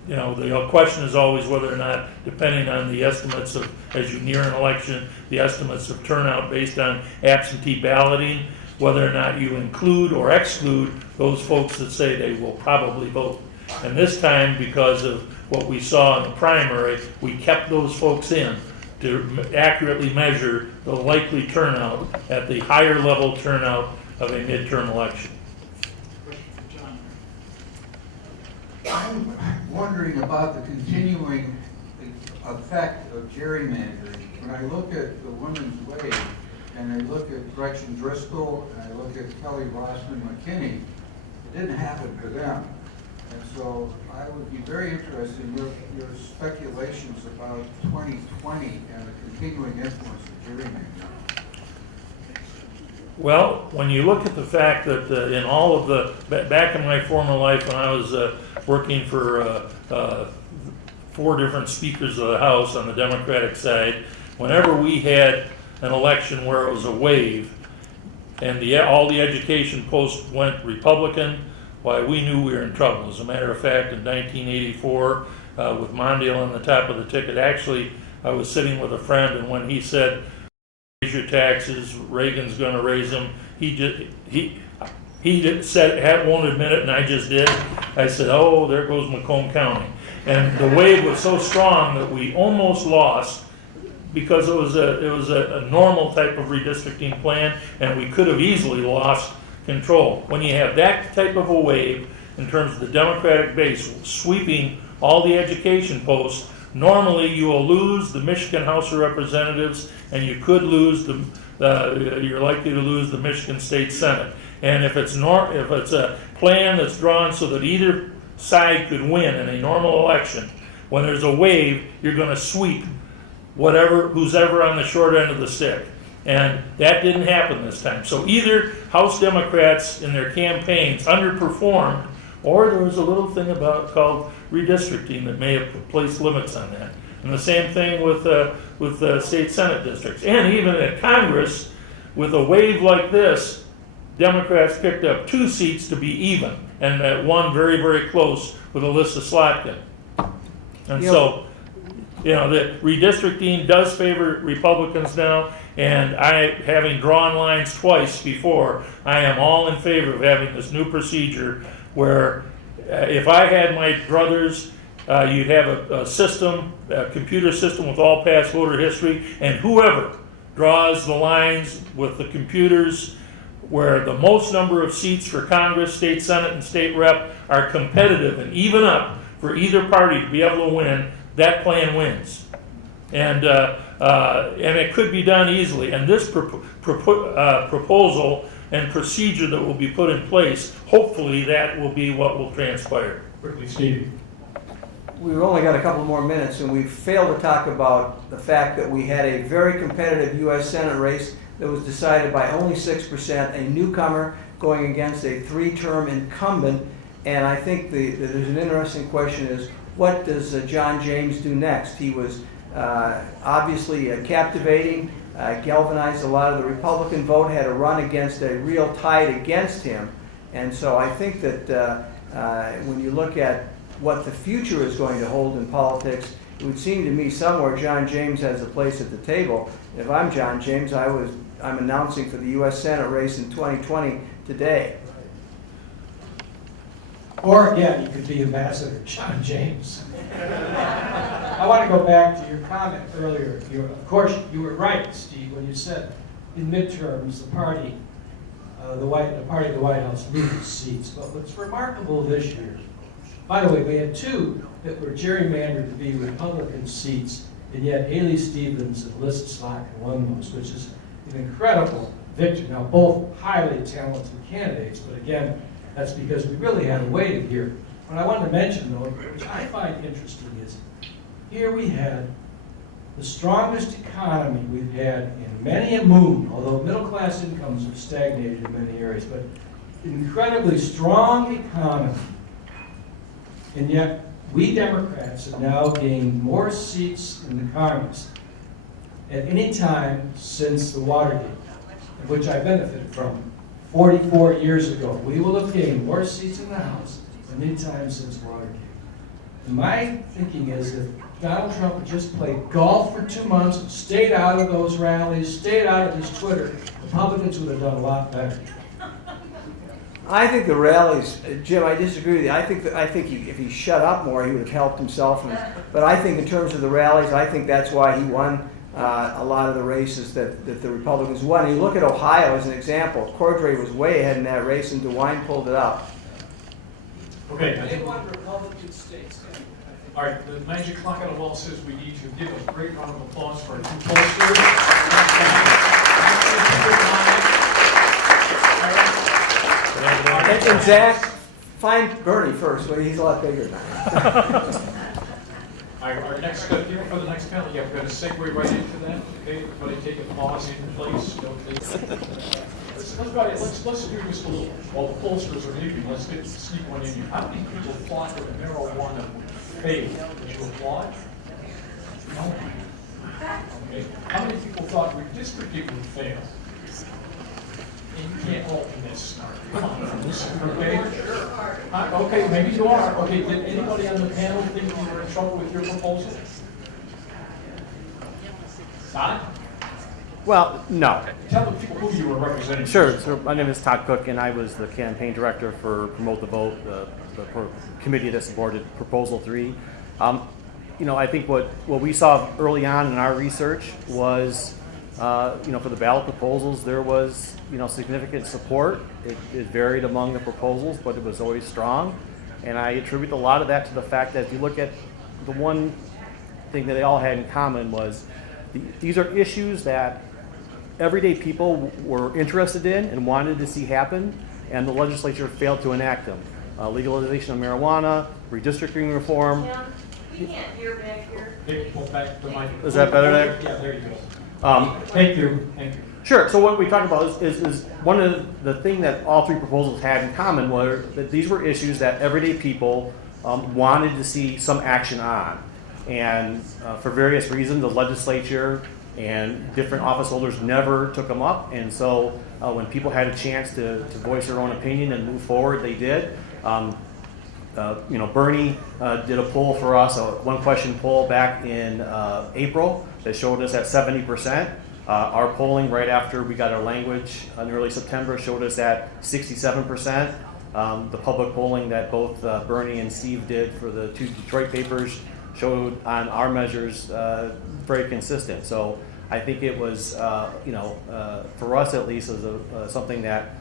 you know, the question is always whether or not, depending on the estimates of, as you near an election, the estimates of turnout based on absentee balloting, whether or not you include or exclude those folks that say they will probably vote. And this time, because of what we saw in the primary, we kept those folks in to accurately measure the likely turnout at the higher level turnout of a midterm election. I'm wondering about the continuing effect of gerrymandering. When I look at the women's wage, and I look at Gretchen Driscoll, and I look at Kelly Rossman McKinney, it didn't happen for them. And so I would be very interested in your speculations about 2020 and the continuing influence of gerrymandering. Well, when you look at the fact that in all of the, back in my former life when I was working for 4 different speakers of the House on the Democratic side, whenever we had an election where it was a wave and all the education posts went Republican, why, we knew we were in trouble. As a matter of fact, in 1984, with Mondale on the top of the ticket, actually, I was sitting with a friend, and when he said, raise your taxes, Reagan's going to raise them, he said, won't admit it, and I just did. I said, oh, there goes Macomb County. And the wave was so strong that we almost lost, because it was a normal type of redistricting plan, and we could have easily lost control. When you have that type of a wave, in terms of the Democratic base sweeping all the education posts, normally you will lose the Michigan House of Representatives, and you could lose you're likely to lose the Michigan State Senate. And if it's a plan that's drawn so that either side could win in a normal election, when there's a wave, you're going to sweep who's ever on the short end of the stick. And that didn't happen this time. So either House Democrats in their campaigns underperformed, or there was a little thing called redistricting that may have placed limits on that. And the same thing with state Senate districts. And even at Congress, with a wave like this, Democrats picked up 2 seats to be even, and one very, very close with Alyssa Slotkin. And so, you know, the redistricting does favor Republicans now, and I, having drawn lines twice before, I am all in favor of having this new procedure where if I had my druthers, you'd have a system, a computer system with all past voter history, and whoever draws the lines with the computers where the most number of seats for Congress, state Senate, and state rep are competitive and even up for either party to be able to win, that plan wins. And it could be done easily. And this proposal and procedure that will be put in place, hopefully that will be what will transpire. Quickly, Steve. We've only got a couple more minutes, and we've failed to talk about the fact that we had a very competitive U.S. Senate race that was decided by only 6%, a newcomer going against a 3-term incumbent. And I think there's an interesting question is, what does John James do next? He was obviously captivating, galvanized a lot of the Republican vote, had a run against a real tide against him. And so I think that when you look at what the future is going to hold in politics, it would seem to me somewhere John James has a place at the table. If I'm John James, I'm announcing for the U.S. Senate race in 2020 today. Or again, you could be Ambassador John James. I want to go back to your comment earlier. Of course, you were right, Steve, when you said in midterms the party of the White House loses seats. But what's remarkable this year, by the way, we had two that were gerrymandered to be Republican seats, and yet Haley Stevens and Alyssa Slotkin won those, which is an incredible victory. Now, both highly talented candidates, but again, that's because we really had a waiting here. What I wanted to mention, though, which I find interesting, is here we had the strongest economy we've had in many a moon, although middle-class incomes have stagnated in many areas, but an incredibly strong economy. And yet, we Democrats have now gained more seats in the Congress at any time since the Watergate, which I benefited from 44 years ago. We will have gained more seats in the House than any time since Watergate. And my thinking is if Donald Trump would just play golf for 2 months, stayed out of those rallies, stayed out of his Twitter, Republicans would have done a lot better. I think the rallies, Jim, I disagree with you. I think if he shut up more, he would have helped himself. But I think in terms of the rallies, I think that's why he won a lot of the races that the Republicans won. And you look at Ohio as an example. Cordray was way ahead in that race, and DeWine pulled it out. Okay. They won Republican states. All right, the magic clock on the wall says we need to give a great round of applause for our two pollsters. And Zach, find Bernie first. Well, he's a lot bigger than I am. Our next, for the next panel, yeah, we're going to segue right into that. Okay, everybody take a pause in place. Let's do this a little, while the pollsters are leaving, let's sneak one in here. How many people thought that marijuana failed? Did you applaud? No. Okay. How many people thought redistricting would fail? And you can't all be this smart. Come on, okay? Okay, maybe you are. Okay, did anybody on the panel think you were in trouble with your proposal? Todd? Well, no. Tell the people who you were representing. Sure. So my name is Todd Cook, and I was the campaign director for Promote the Vote, the committee that supported Proposal 3. I think what we saw early on in our research was, for the ballot proposals, there was, significant support. It varied among the proposals, but it was always strong. And I attribute a lot of that to the fact that if you look at the one thing that they all had in common was these are issues that everyday people were interested in and wanted to see happen, and the legislature failed to enact them. Legalization of marijuana, redistricting reform. You can't hear back here. Hey, pull back the mic. Is that better there? Yeah, there you go. Thank you. Sure. So what we talked about is one of the thing that all three proposals had in common were that these were issues that everyday people wanted to see some action on. And for various reasons, the legislature and different office holders never took them up. And so when people had a chance to voice their own opinion and move forward, they did. Bernie did a poll for us, a one-question poll back in April that showed us at 70%. Our polling right after we got our language in early September showed us at 67%. The public polling that both Bernie and Steve did for the two Detroit papers showed on our measures very consistent. So I think it was, for us at least, was something that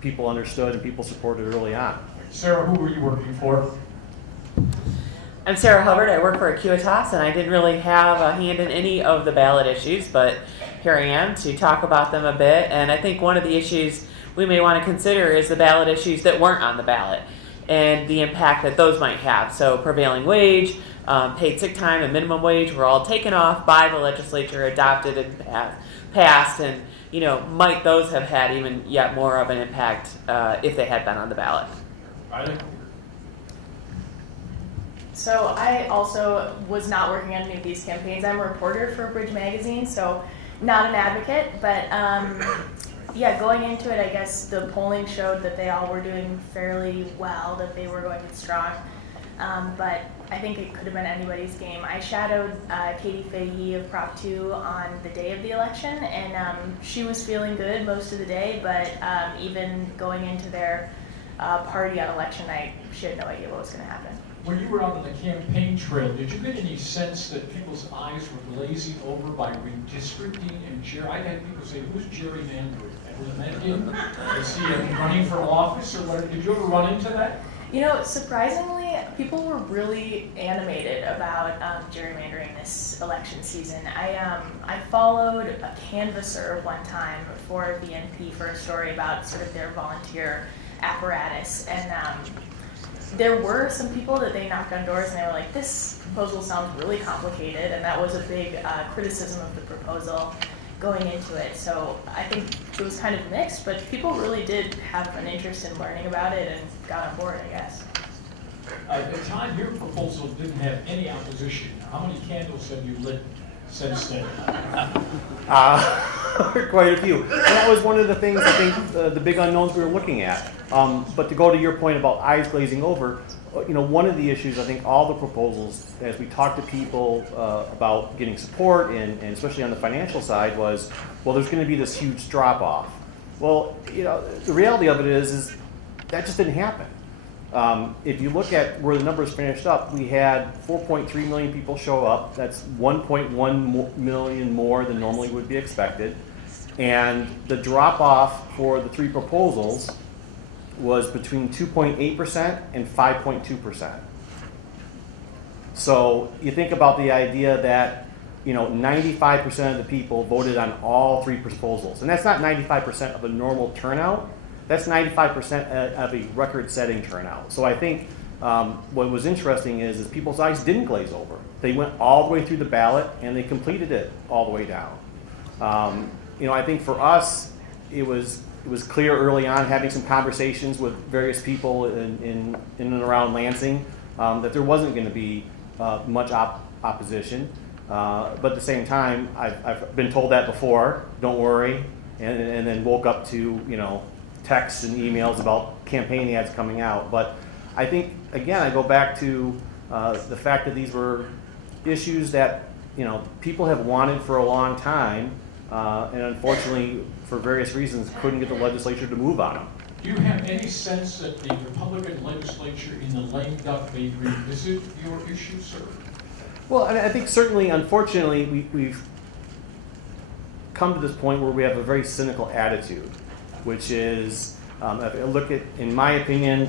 people understood and people supported early on. Sarah, who were you working for? I'm Sarah Hubbard. I work for Acuitas, and I didn't really have a hand in any of the ballot issues, but here I am to talk about them a bit. And I think one of the issues we may want to consider is the ballot issues that weren't on the ballot and the impact that those might have. So prevailing wage, paid sick time, and minimum wage were all taken off by the legislature, adopted and passed, and might those have had even yet more of an impact if they had been on the ballot? Riley? So I also was not working on any of these campaigns. I'm a reporter for Bridge Magazine, so not an advocate, but yeah, going into it, I guess the polling showed that they all were doing fairly well, that they were going strong. But I think it could have been anybody's game. I shadowed Katie Fahey of Prop 2 on the day of the election, and she was feeling good most of the day, but even going into their party on election night, she had no idea what was going to happen. When you were out on the campaign trail, did you get any sense that people's eyes were glazing over by redistricting and I had people say, who's gerrymandering? Was that him? Was he running for office or what? Did you ever run into that? You know, surprisingly, people were really animated about gerrymandering this election season. I followed a canvasser one time for the NP for a story about sort of their volunteer apparatus, and there were some people that they knocked on doors and they were like, this proposal sounds really complicated, and that was a big criticism of the proposal going into it. So I think it was kind of mixed, but people really did have an interest in learning about it and got on board, I guess. At the time, your proposal didn't have any opposition. How many candles have you lit since then? Quite a few. And that was one of the things, I think, the big unknowns we were looking at. But to go to your point about eyes glazing over, you know, one of the issues, I think all the proposals, as we talked to people about getting support, and especially on the financial side, was, well, there's going to be this huge drop-off. Well, you know, the reality of it is that just didn't happen. If you look at where the numbers finished up, we had 4.3 million people show up. That's 1.1 million more than normally would be expected. And the drop-off for the three proposals was between 2.8% and 5.2%. So you think about the idea that, you know, 95% of the people voted on all three proposals. And that's not 95% of a normal turnout. That's 95% of a record-setting turnout. So I think what was interesting is people's eyes didn't glaze over. They went all the way through the ballot and they completed it all the way down. You know, I think for us, it was clear early on, having some conversations with various people in and around Lansing, that there wasn't going to be much opposition. But at the same time, I've been told that before, don't worry, and then woke up to, you know, texts and emails about campaign ads coming out. But I think, again, I go back to the fact that these were issues that, you know, people have wanted for a long time, and unfortunately, for various reasons, couldn't get the legislature to move on them. Do you have any sense that the Republican legislature in the lame duck may revisit your issue, sir? Well, I think certainly, unfortunately, we've come to this point where we have a very cynical attitude, which is, if I look at, in my opinion,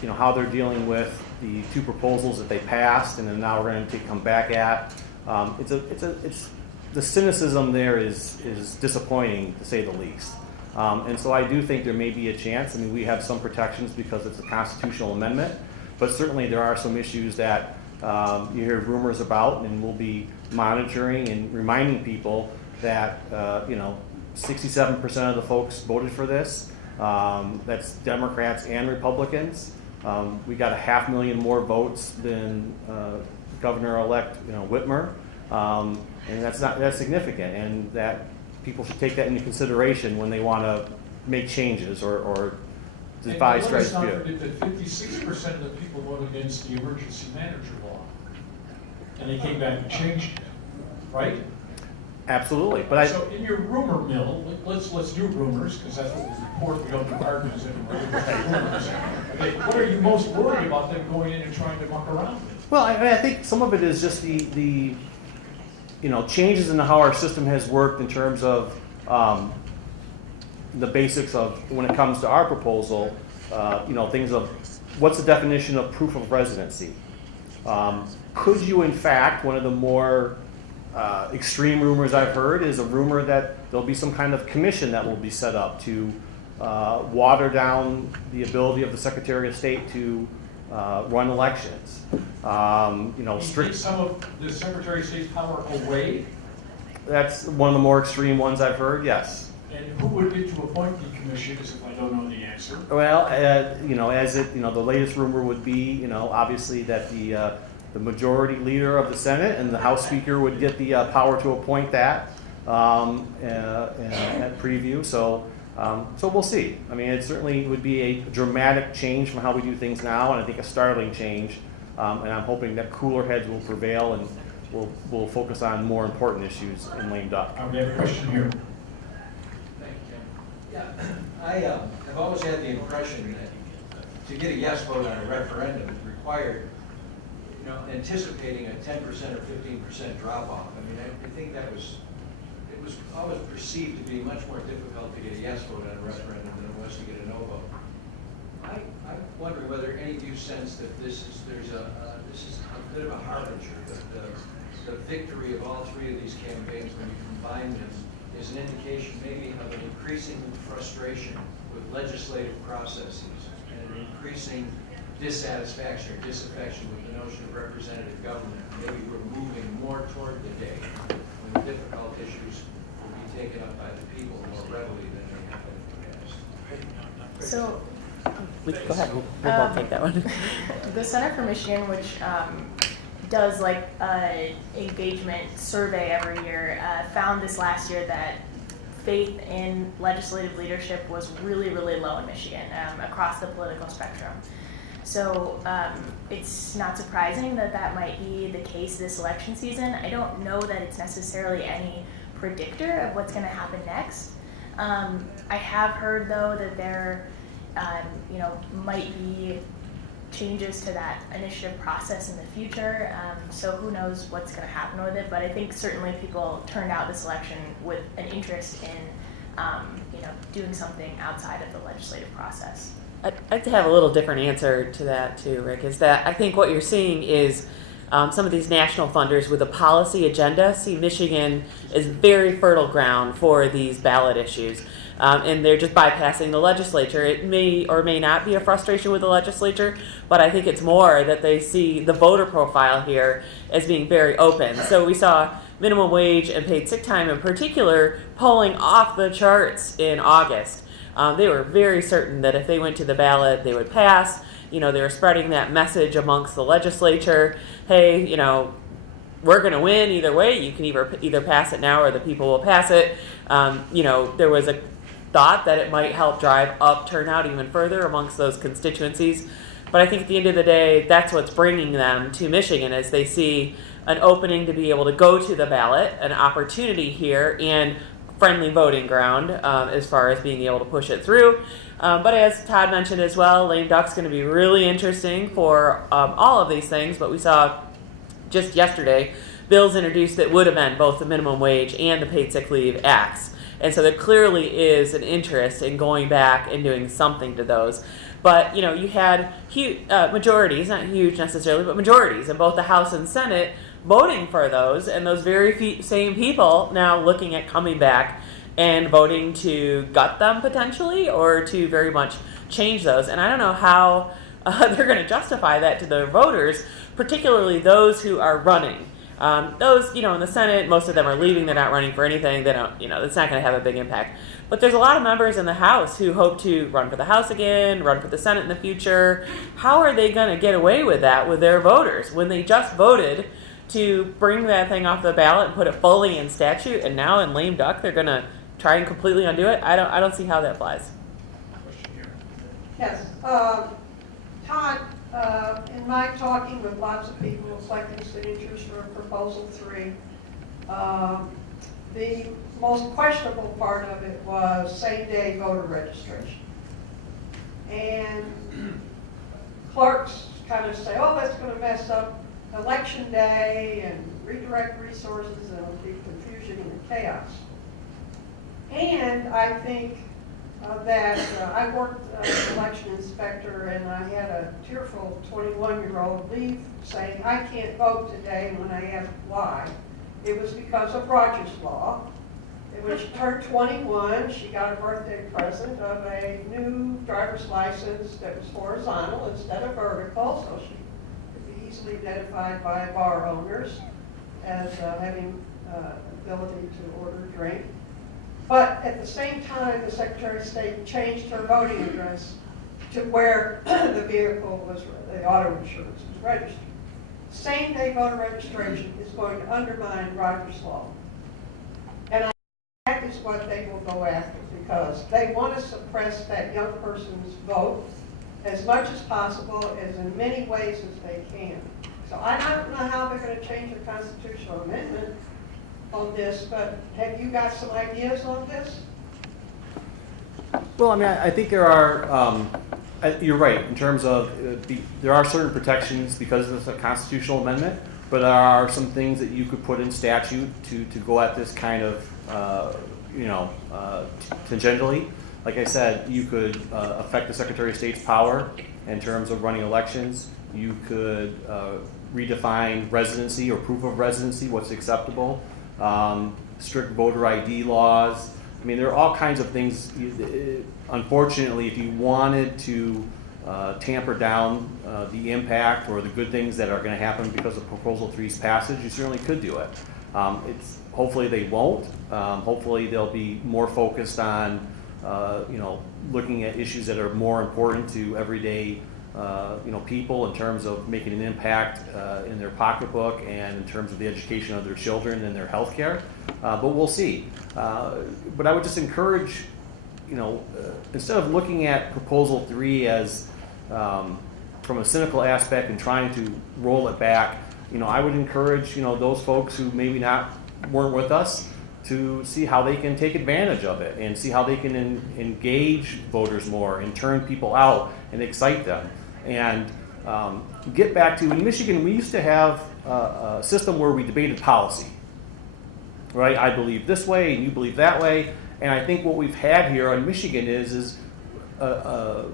you know, how they're dealing with the two proposals that they passed, and then now we're going to come back at. The cynicism there is disappointing, to say the least. And so I do think there may be a chance. I mean, we have some protections because it's a constitutional amendment, but certainly there are some issues that you hear rumors about, and we'll be monitoring and reminding people that, you know, 67% of the folks voted for this. That's Democrats and Republicans. We got 500,000 more votes than Governor-elect, you know, Whitmer. And that's significant, and that people should take that into consideration when they want to make changes or devise strategy. And that 56% of the people voted against the emergency manager law, and they came back and changed it, right? Absolutely, but so in your rumor mill, let's do rumors, because that's what we report. We don't do arguments anymore. We just do rumors. Okay, what are you most worried about them going in and trying to muck around with? Well, I think some of it is just the you know, changes in how our system has worked in terms of the basics of, when it comes to our proposal, you know, things of what's the definition of proof of residency? Could you, in fact, one of the more extreme rumors I've heard is a rumor that there'll be some kind of commission that will be set up to water down the ability of the Secretary of State to run elections. You know, take some of the Secretary of State's power away? That's one of the more extreme ones I've heard, yes. And who would get to appoint the commissioners if I don't know the answer? Well, you know, the latest rumor would be, you know, obviously that the the majority leader of the Senate and the House Speaker would get the power to appoint that at preview. So we'll see. I mean, it certainly would be a dramatic change from how we do things now, and I think a startling change. And I'm hoping that cooler heads will prevail and we'll focus on more important issues in lame duck. We have a question here. Yeah, I have always had the impression that to get a yes vote on a referendum is required, anticipating a 10% or 15% drop off. I mean, I think it was always perceived to be much more difficult to get a yes vote on a referendum than it was to get a no vote. I'm wondering whether any of you sense that this is a bit of a harbinger, that the victory of all three of these campaigns, when you combine them, is an indication maybe of an increasing frustration with legislative processes and an increasing dissatisfaction or disaffection with the notion of representative government. Maybe we're moving more toward the day when difficult issues will be taken up by the people more readily than they have in the past. So, Go ahead, we'll both take that one. the Center for Michigan, which does like engagement survey every year, found this last year that faith in legislative leadership was really, really low in Michigan across the political spectrum. So it's not surprising that that might be the case this election season. I don't know that it's necessarily any predictor of what's going to happen next. I have heard though that there might be changes to that initiative process in the future. So who knows what's going to happen with it? But I think certainly people turned out this election with an interest in, doing something outside of the legislative process. I'd have a little different answer to that too, Rick, is that I think what you're seeing is some of these national funders with a policy agenda see Michigan as very fertile ground for these ballot issues. And they're just bypassing the legislature. It may or may not be a frustration with the legislature, but I think it's more that they see the voter profile here as being very open. So we saw minimum wage and paid sick time in particular polling off the charts in August. They were very certain that if they went to the ballot, they would pass. They were spreading that message amongst the legislature. Hey, we're going to win either way. You can either pass it now or the people will pass it. There was a thought that it might help drive up turnout even further amongst those constituencies. But I think at the end of the day, that's what's bringing them to Michigan, as they see an opening to be able to go to the ballot, an opportunity here, and friendly voting ground as far as being able to push it through. But as Todd mentioned as well, lame duck's going to be really interesting for all of these things. But we saw just yesterday bills introduced that would amend both the minimum wage and the paid sick leave acts. And so there clearly is an interest in going back and doing something to those. But, you had majorities, not huge necessarily, but majorities in both the House and Senate voting for those, and those very same people now looking at coming back and voting to gut them potentially or to very much change those. And I don't know how they're going to justify that to their voters, particularly those who are running. Those, in the Senate, most of them are leaving. They're not running for anything. They don't, it's not going to have a big impact. But there's a lot of members in the House who hope to run for the House again, run for the Senate in the future. How are they going to get away with that with their voters when they just voted to bring that thing off the ballot and put it fully in statute, and now in lame duck they're going to try and completely undo it? I don't see how that flies. Yes. Todd, in my talking with lots of people collecting signatures for Proposal 3, the most questionable part of it was same-day voter registration. And clerks kind of say, oh, that's going to mess up election day and redirect resources, and it'll be confusion and chaos. And I think that I worked as an election inspector, and I had a tearful 21-year-old leave saying, I can't vote today. And when I asked why, it was because of Rogers Law. And when she turned 21, she got a birthday present of a new driver's license that was horizontal instead of vertical, so she could be easily identified by bar owners as having ability to order a drink. But at the same time, the Secretary of State changed her voting address to where the vehicle was, the auto insurance was registered. same-day voter registration is going to undermine Rogers Law. And that is what they will go after, because they want to suppress that young person's vote as much as possible, as in many ways as they can. So I don't know how they're going to change the constitutional amendment on this, but have you got some ideas on this? Well, I mean, I think there are, you're right, in terms of, there are certain protections because it's a constitutional amendment, but there are some things that you could put in statute to go at this kind of, tangentially. Like I said, you could affect the Secretary of State's power in terms of running elections. You could redefine residency or proof of residency, what's acceptable. Strict voter ID laws. I mean, there are all kinds of things. Unfortunately, if you wanted to tamper down the impact or the good things that are going to happen because of Proposal 3's passage, you certainly could do it. Hopefully they won't. Hopefully they'll be more focused on looking at issues that are more important to everyday people in terms of making an impact in their pocketbook and in terms of the education of their children and their health care. But we'll see. But I would just encourage, instead of looking at Proposal 3 as from a cynical aspect and trying to roll it back, I would encourage, those folks who maybe weren't with us to see how they can take advantage of it and see how they can engage voters more and turn people out and excite them. And get back to, in Michigan, we used to have a system where we debated policy, right? I believe this way and you believe that way. And I think what we've had here in Michigan is a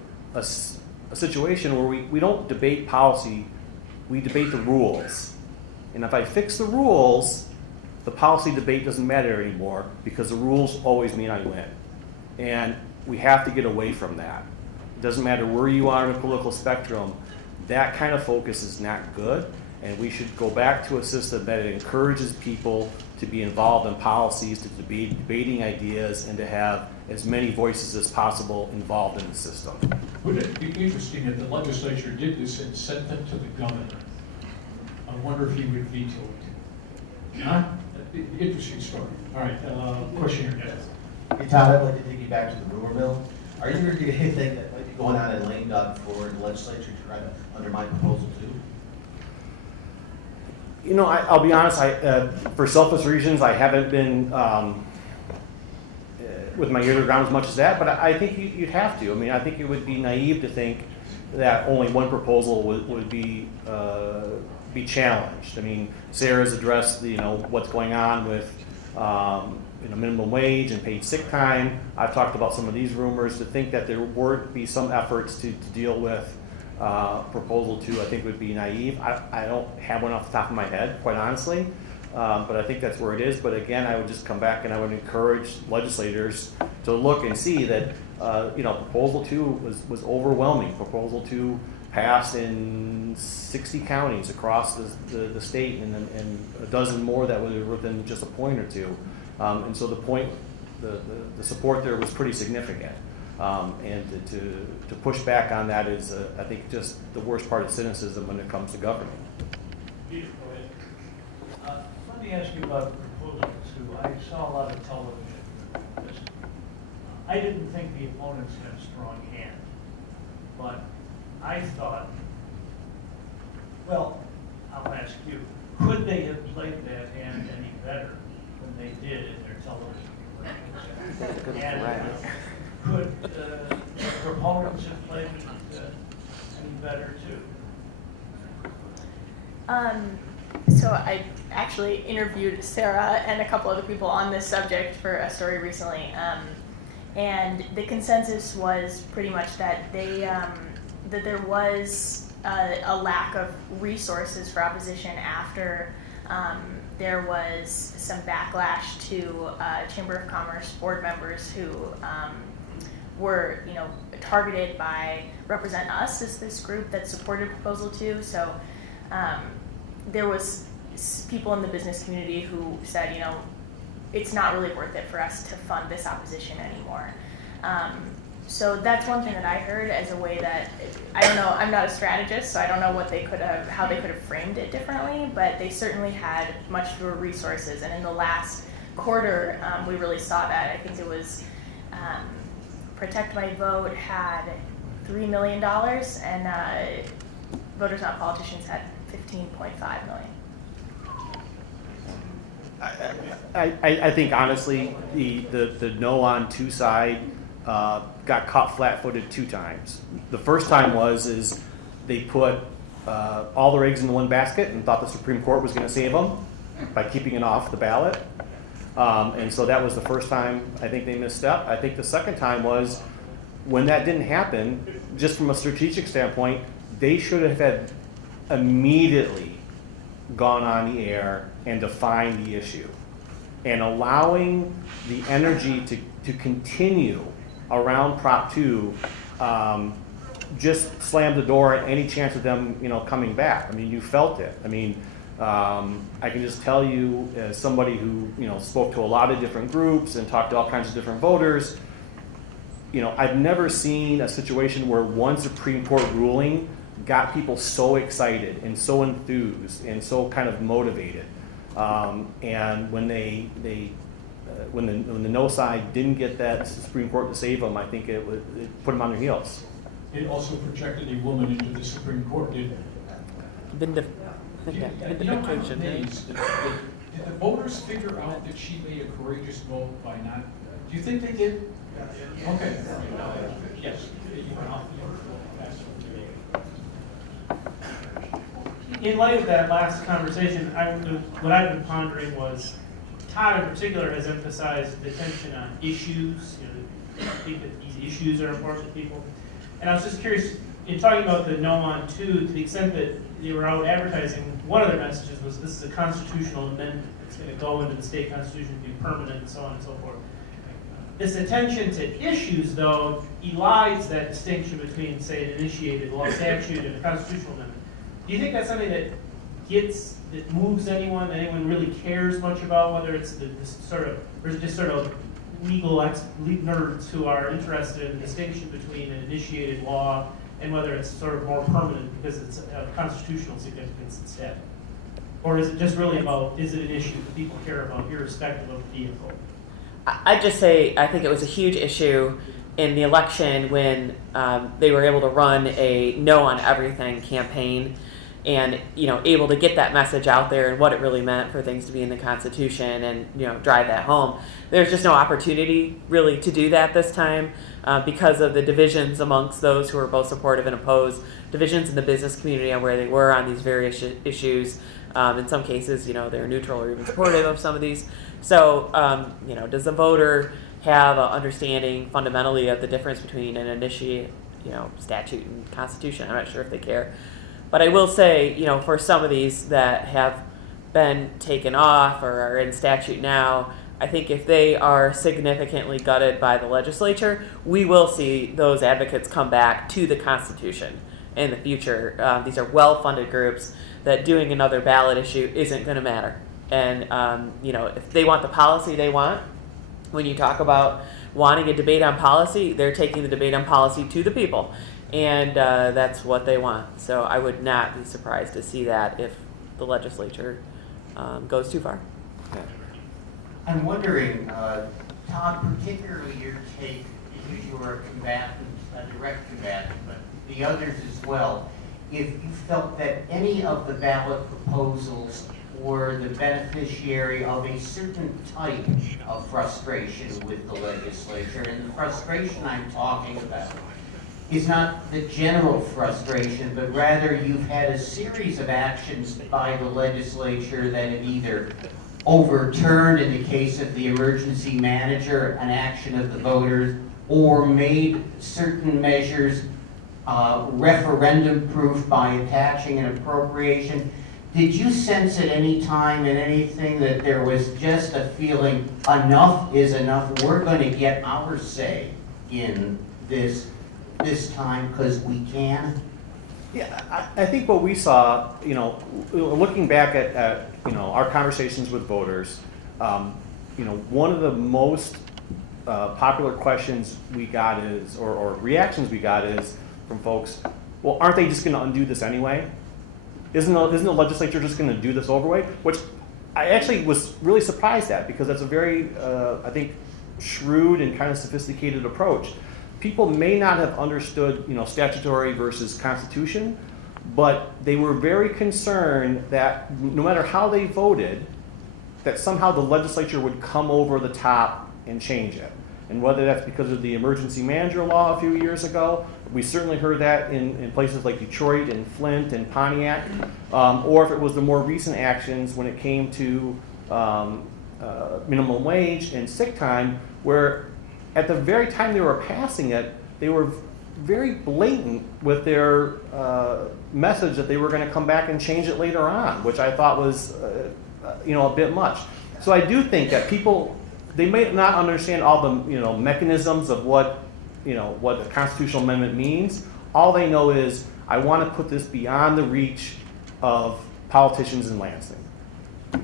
situation where we don't debate policy, we debate the rules. And if I fix the rules, the policy debate doesn't matter anymore because the rules always mean I win. And we have to get away from that. It doesn't matter where you are in the political spectrum, that kind of focus is not good. And we should go back to a system that encourages people to be involved in policies, to debating ideas, and to have as many voices as possible involved in the system. Wouldn't it be interesting if the legislature did this and sent them to the governor? I wonder if he would veto it. Huh? Interesting story. All right, question here. Hey Todd, I'd like to take you back to the rumor mill. Are you hearing anything that might be going on in lame duck for the legislature to try to undermine Proposal 2? I'll be honest, for selfish reasons, I haven't been with my ear to the ground as much as that, but I think you'd have to. I mean, I think it would be naive to think that only one proposal would be challenged. I mean, Sarah's addressed what's going on with minimum wage and paid sick time. I've talked about some of these rumors. To think that there would be some efforts to deal with Proposal 2, I think would be naive. I don't have one off the top of my head, quite honestly, but I think that's where it is. But again, I would just come back and I would encourage legislators to look and see that Proposal 2 was overwhelming. Proposal 2 passed in 60 counties across the state and a dozen more that were within just a point or two. And so the support there was pretty significant. And to push back on that is, I think, just the worst part of cynicism when it comes to government. Peter, go ahead. Let me ask you about Proposal 2. I saw a lot of television. I didn't think the opponents had a strong hand, but I thought, well, I'll ask you, could they have played that hand any better than they did in their television commercials? Could proponents have played any better too? So I actually interviewed Sarah and a couple other people on this subject for a story recently, and the consensus was pretty much that that there was a lack of resources for opposition after there was some backlash to Chamber of Commerce board members who were targeted by Represent Us as this group that supported Proposal 2. So there was people in the business community who said, it's not really worth it for us to fund this opposition anymore. so that's one thing that I heard as a way that, I don't know, I'm not a strategist, so I don't know what they could have, how they could have framed it differently, but they certainly had much fewer resources, and in the last quarter, we really saw that. I think it was, Protect My Vote had $3 million, and Voters Not Politicians had $15.5 million. I think honestly, the no on two side got caught flat-footed 2 times. The first time is they put all their eggs into one basket and thought the Supreme Court was going to save them by keeping it off the ballot. And so that was the first time I think they misstepped. I think the second time was when that didn't happen, just from a strategic standpoint, they should have had immediately gone on the air and defined the issue. And allowing the energy to continue around Prop 2 just slammed the door at any chance of them, coming back. I mean, you felt it. I mean, I can just tell you, as somebody who spoke to a lot of different groups and talked to all kinds of different voters, I've never seen a situation where one Supreme Court ruling got people so excited and so enthused and so kind of motivated. And when when the no side didn't get that Supreme Court to save them, I think it put them on their heels. It also projected a woman into the Supreme Court, didn't it? I'm amazed. Did the voters figure out that she made a courageous vote by not? Do you think they did? Okay. Yes. In light of that last conversation, what I've been pondering was, Todd in particular has emphasized the attention on issues. I think that these issues are important to people. And I was just curious, in talking about the no on 2, to the extent that they were out advertising, one of their messages was this is a constitutional amendment. It's going to go into the state constitution to be permanent and so on and so forth. This attention to issues, though, elides that distinction between, say, an initiated law statute and a constitutional amendment. Do you think that's something that moves anyone, that anyone really cares much about, whether it's or is it just sort of legal nerds who are interested in the distinction between an initiated law and whether it's sort of more permanent because it's of constitutional significance instead? Or is it just really about, is it an issue that people care about irrespective of the vehicle? I'd just say I think it was a huge issue in the election when they were able to run a no on everything campaign and able to get that message out there and what it really meant for things to be in the Constitution and drive that home. There's just no opportunity really to do that this time because of the divisions amongst those who are both supportive and opposed, divisions in the business community on where they were on these various issues. In some cases, they're neutral or even supportive of some of these. So, does the voter have an understanding fundamentally of the difference between an initiate, statute and constitution? I'm not sure if they care. But I will say, for some of these that have been taken off or are in statute now, I think if they are significantly gutted by the legislature, we will see those advocates come back to the Constitution in the future. These are well-funded groups that doing another ballot issue isn't going to matter. And, if they want the policy they want, when you talk about wanting a debate on policy, they're taking the debate on policy to the people. And that's what they want. So I would not be surprised to see that if the legislature goes too far. Yeah. I'm wondering, Todd, particularly your take, because you are a combatant, a direct combatant, but the others as well, if you felt that any of the ballot proposals were the beneficiary of a certain type of frustration with the legislature, and the frustration I'm talking about is not the general frustration, but rather you've had a series of actions by the legislature that have either overturned, in the case of the emergency manager, an action of the voters, or made certain measures referendum-proof by attaching an appropriation. Did you sense at any time in anything that there was just a feeling, enough is enough, we're going to get our say in this time because we can? Yeah, I think what we saw, looking back at our conversations with voters, one of the most popular questions we got is, or reactions we got is from folks, well, aren't they just going to undo this anyway? Isn't the legislature just going to do this over with? Which I actually was really surprised at, because that's a very, I think, shrewd and kind of sophisticated approach. People may not have understood, statutory versus constitution, but they were very concerned that no matter how they voted, that somehow the legislature would come over the top and change it. And whether that's because of the emergency manager law a few years ago, we certainly heard that in places like Detroit and Flint and Pontiac, or if it was the more recent actions when it came to minimum wage and sick time, where at the very time they were passing it, they were very blatant with their message that they were going to come back and change it later on, which I thought was a bit much. So I do think that people, they may not understand all the mechanisms of what a constitutional amendment means. All they know is, I want to put this beyond the reach of politicians in Lansing.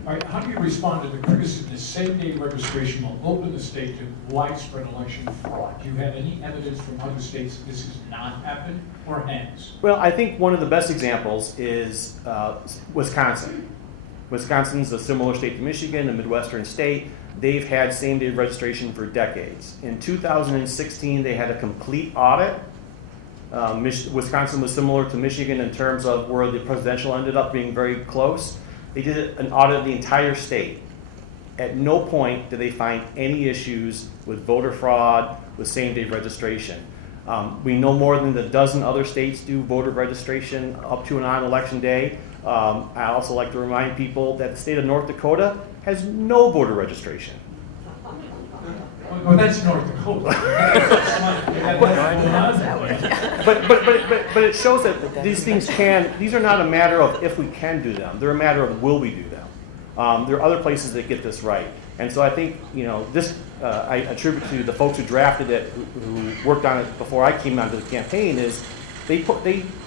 All right, how do you respond to the criticism that same-day registration will open the state to widespread election fraud? Do you have any evidence from other states that this has not happened or has? Well, I think one of the best examples is Wisconsin. Wisconsin's a similar state to Michigan, a Midwestern state. They've had same-day registration for decades. In 2016, they had a complete audit. Wisconsin was similar to Michigan in terms of where the presidential ended up being very close. They did an audit of the entire state. At no point did they find any issues with voter fraud, with same-day registration. We know more than a dozen other states do voter registration up to and on election day. I also like to remind people that the state of North Dakota has no voter registration. Well, that's North Dakota. But it shows that these things these are not a matter of if we can do them, they're a matter of will we do them. There are other places that get this right. And so I think, this I attribute to the folks who drafted it, who worked on it before I came onto the campaign, is they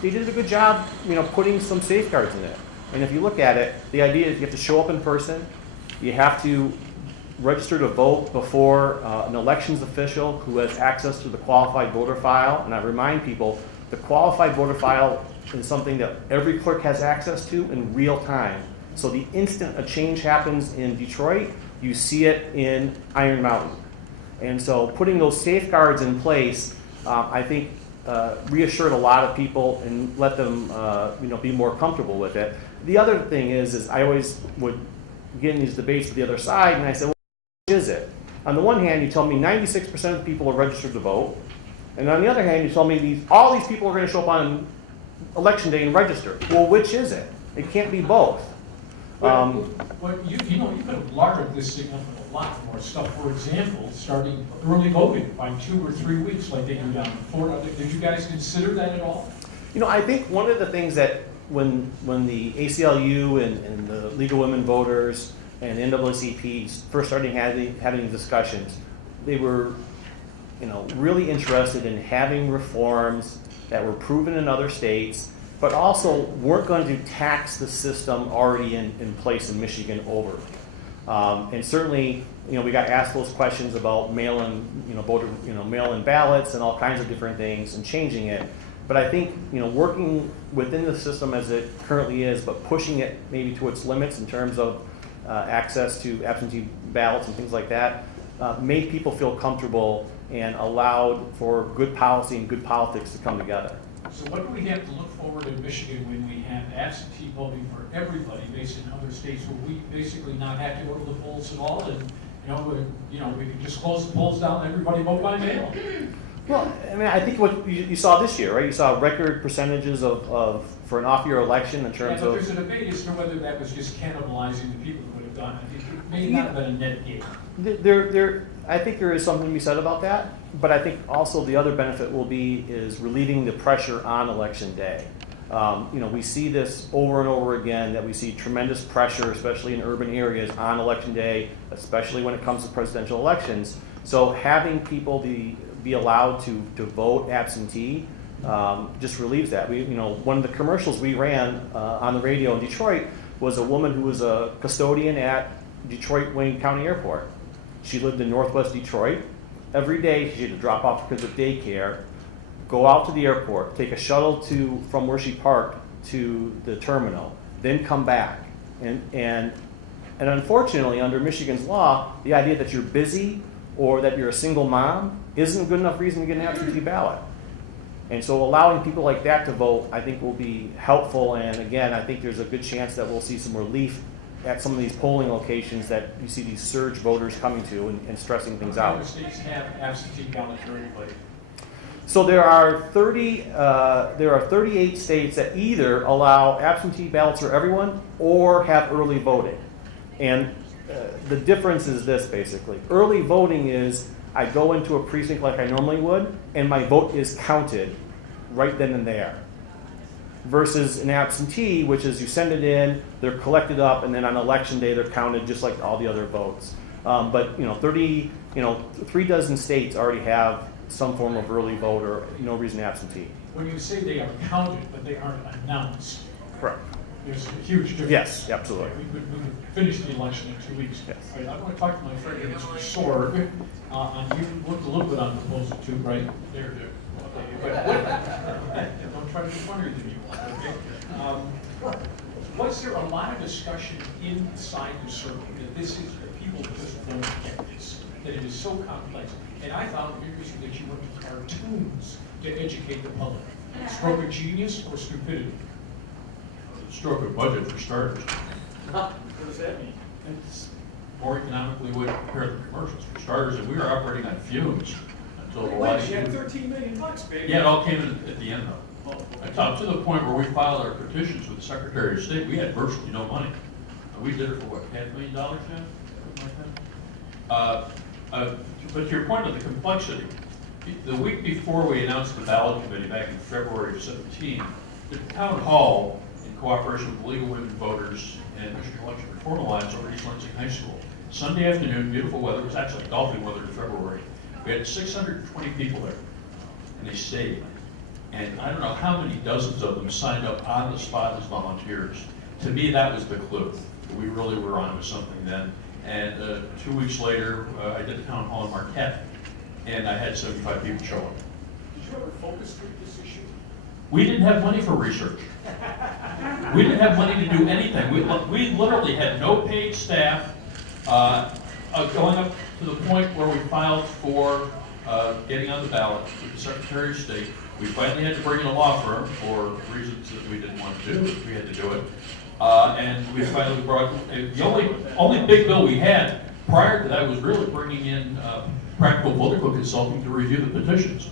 did a good job, putting some safeguards in it. And if you look at it, the idea is you have to show up in person, you have to register to vote before an elections official who has access to the qualified voter file. And I remind people, the qualified voter file is something that every clerk has access to in real time. So the instant a change happens in Detroit, you see it in Iron Mountain. And so putting those safeguards in place, I think, reassured a lot of people and let them be more comfortable with it. The other thing is I always would get in these debates with the other side, and I said, well, which is it? On the one hand, you tell me 96% of the people are registered to vote, and on the other hand, you tell me all these people are going to show up on election day and register. Well, which is it? It can't be both. Well, you could have larded this thing up with a lot more stuff. For example, starting early voting by 2 or 3 weeks, like they do down in Florida. Did you guys consider that at all? I think one of the things that when the ACLU and the League of Women Voters and NAACP first started having discussions, they were really interested in having reforms that were proven in other states, but also weren't going to tax the system already in place in Michigan overly. And certainly, we got asked those questions about mail-in, mail-in ballots and all kinds of different things and changing it. But I think, working within the system as it currently is, but pushing it maybe to its limits in terms of access to absentee ballots and things like that, made people feel comfortable and allowed for good policy and good politics to come together. So what do we have to look forward in Michigan when we have absentee voting for everybody based in other states? Will we basically not have to go to the polls at all, and we can just close the polls down and everybody vote by mail? Well, I think what you saw this year, right? You saw record percentages for an off-year election in terms but there's a debate as to whether that was just cannibalizing the people who would have done it. It may not have been a net gain. I think there is something to be said about that, but I think also the other benefit is relieving the pressure on election day. We see this over and over again, that we see tremendous pressure, especially in urban areas, on election day, especially when it comes to presidential elections. So having people be allowed to vote absentee just relieves that. One of the commercials we ran on the radio in Detroit was a woman who was a custodian at Detroit Wayne County Airport. She lived in Northwest Detroit. every day she had to drop off because of daycare, go out to the airport, take a shuttle from where she parked to the terminal, then come back. And unfortunately, under Michigan's law, the idea that you're busy or that you're a single mom isn't a good enough reason to get an absentee ballot. And so allowing people like that to vote, I think, will be helpful. And again, I think there's a good chance that we'll see some relief at some of these polling locations that you see these surge voters coming to and stressing things out. How many states have absentee ballots for anybody? So there are 38 states that either allow absentee ballots for everyone or have early voting. And the difference is this, basically. Early voting is I go into a precinct like I normally would, and my vote is counted right then and there. Versus an absentee, which is you send it in, they're collected up, and then on election day they're counted just like all the other votes. But 3 dozen states already have some form of early vote or no reason absentee. When you say they are counted, but they aren't announced, Correct. there's a huge difference. Yes, absolutely. We could finish the election in 2 weeks. Yes. All right, I want to talk to my friend here, Mr. Sorg. You looked a little bit on Proposal 2, right? There, there. Okay. Don't try to be funnier than you want, okay? Was there a lot of discussion inside the circle that this is, that people just don't get this, that it is so complex? And I found it interesting that you went to cartoons to educate the public. Stroke of genius or stupidity? Stroke of budget for starters. What does that mean? It's more economically would compare the commercials for starters, and we were operating on fumes until the Wait, last you had year. $13 million, baby. Yeah, it all came in at the end though. Up to the point where we filed our petitions with the Secretary of State, we had virtually no money. We did it for what, $500,000, Jen? Something like that? But to your point of the complexity, the week before we announced the ballot committee back in February of 17, the town hall, in cooperation with League of Women Voters and Michigan Election Reform Alliance over East Lansing High School, Sunday afternoon, beautiful weather, it was actually golfing weather in February. We had 620 people there, and they stayed. And I don't know how many dozens of them signed up on the spot as volunteers. To me, that was the clue. We really were onto something then. And 2 weeks later, I did the town hall in Marquette, and I had 75 people show up. Did you ever focus group this issue? We didn't have money for research. We didn't have money to do anything. We literally had no paid staff, going up to the point where we filed for getting on the ballot with the Secretary of State. We finally had to bring in a law firm for reasons that we didn't want to do. We had to do it. And we finally brought, the only big bill we had prior to that was really bringing in practical political consulting to review the petitions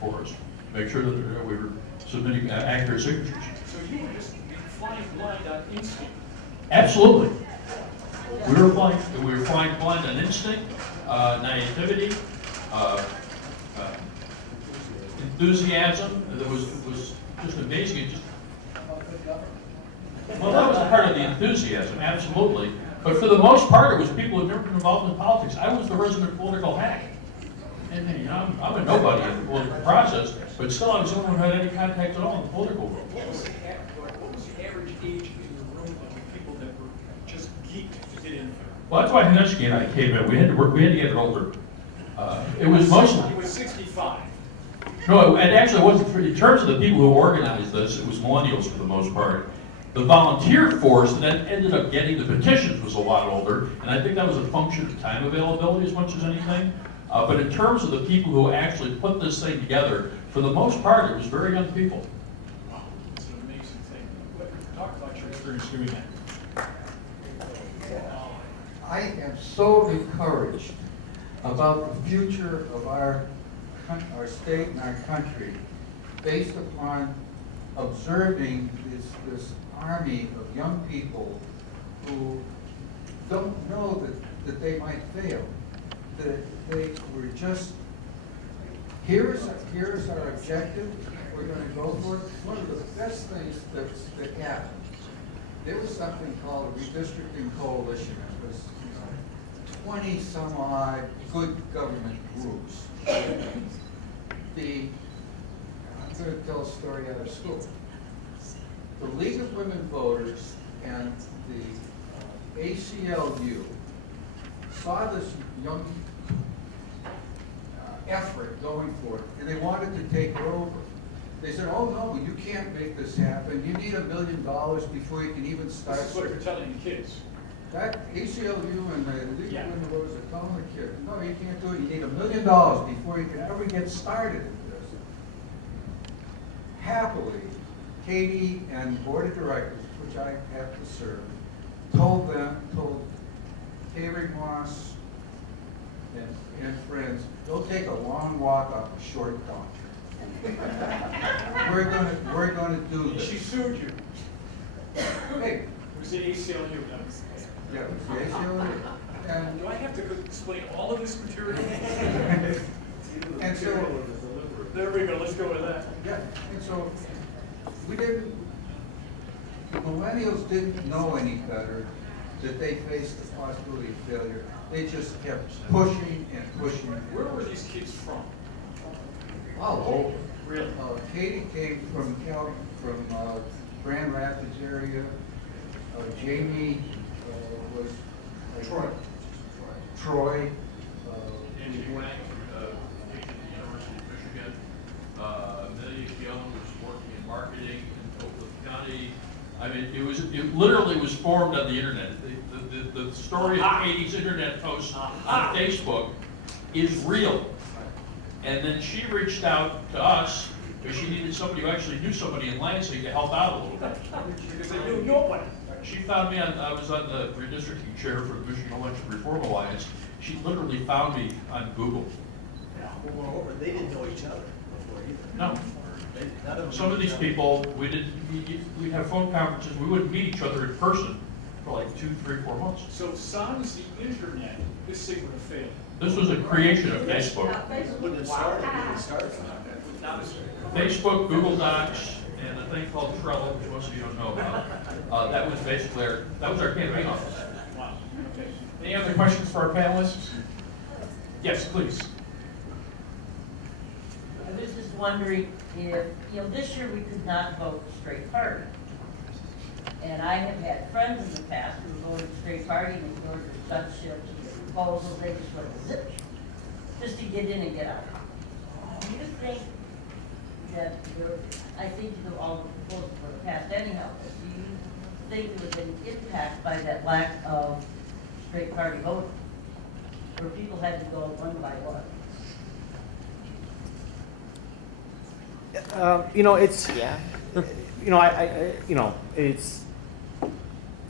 for us, make sure that we were submitting accurate signatures. So you were just flying blind on instinct? Absolutely. We were flying blind on instinct, naivety, enthusiasm. That was just amazing. Well, that was a part of the enthusiasm, absolutely. But for the most part, it was people who had never been involved in politics. I was the resident political hack. And I'm a nobody in the political process, but still I was the only one who had any contact at all in the political world. What was the average age in the room of the people that were just geeked to get in there? Well, that's why Hinesky and I came in. We had to get it older. It was mostly. He was 65. No, it actually wasn't. In terms of the people who organized this, it was millennials for the most part. The volunteer force that ended up getting the petitions was a lot older, and I think that was a function of time availability as much as anything. But in terms of the people who actually put this thing together, for the most part, it was very young people. Wow, it's an amazing thing. Talk about your experience doing that. I am so encouraged about the future of our state and our country based upon observing this army of young people who don't know that they might fail, that they were just, here's our objective, we're going to go for it. One of the best things that happened, there was something called a redistricting coalition. It was 20 some odd good government groups. I'm going to tell a story out of school. The League of Women Voters and the ACLU saw this young effort going for it, and they wanted to take it over. They said, oh no, you can't make this happen. You need $1 million before you can even start. This is what you're telling the kids. That ACLU and the League Yeah. of Women Voters are telling the kids, no, you can't do it. You need $1 million before you can ever get started in this. Happily, Katie and the board of directors, which I have to serve, told Avery Moss and friends, go take a long walk off a short dock. We're gonna do this. She sued you. Hey, It was the ACLU. yeah, it was the ACLU. And Do I have to explain all of this material? And so, There we go, let's go with that. yeah, and so, the millennials didn't know any better, that they faced the possibility of failure. They just kept pushing and pushing. Where were these kids from? All over. Really? Katie came from Grand Rapids area. Jamie was Troy. Angie Wang from University of Michigan. Amelia Young was working in marketing in Oakland County. I mean, it literally was formed on the internet. The story of Katie's internet post on Facebook is real. And then she reached out to us because she needed somebody who actually knew somebody in Lansing to help out a little bit. Because they knew nobody. She found me I was on the redistricting chair for the Michigan Election Reform Alliance. She literally found me on Google. Well, moreover, they didn't know each other before either. No. None of them Some of these people, we'd have phone conferences, we wouldn't meet each other in person for like 2, 3, 4 months. So sans the internet, this thing would have failed. This was a creation of Facebook. When it started, Facebook, Google Docs, and a thing called Trello, which most of you don't know about. That was basically that was our campaign office. Wow. Okay. Any other questions for our panelists? Yes, please. I was just wondering if, this year we could not vote straight party. And I have had friends in the past who voted straight party and ignored the judgeships and proposals, they just went zip, just to get in and get out. Do you think that I think all the proposals were passed anyhow, but do you think there was any impact by that lack of straight party voting? Where people had to go one by one? It's it's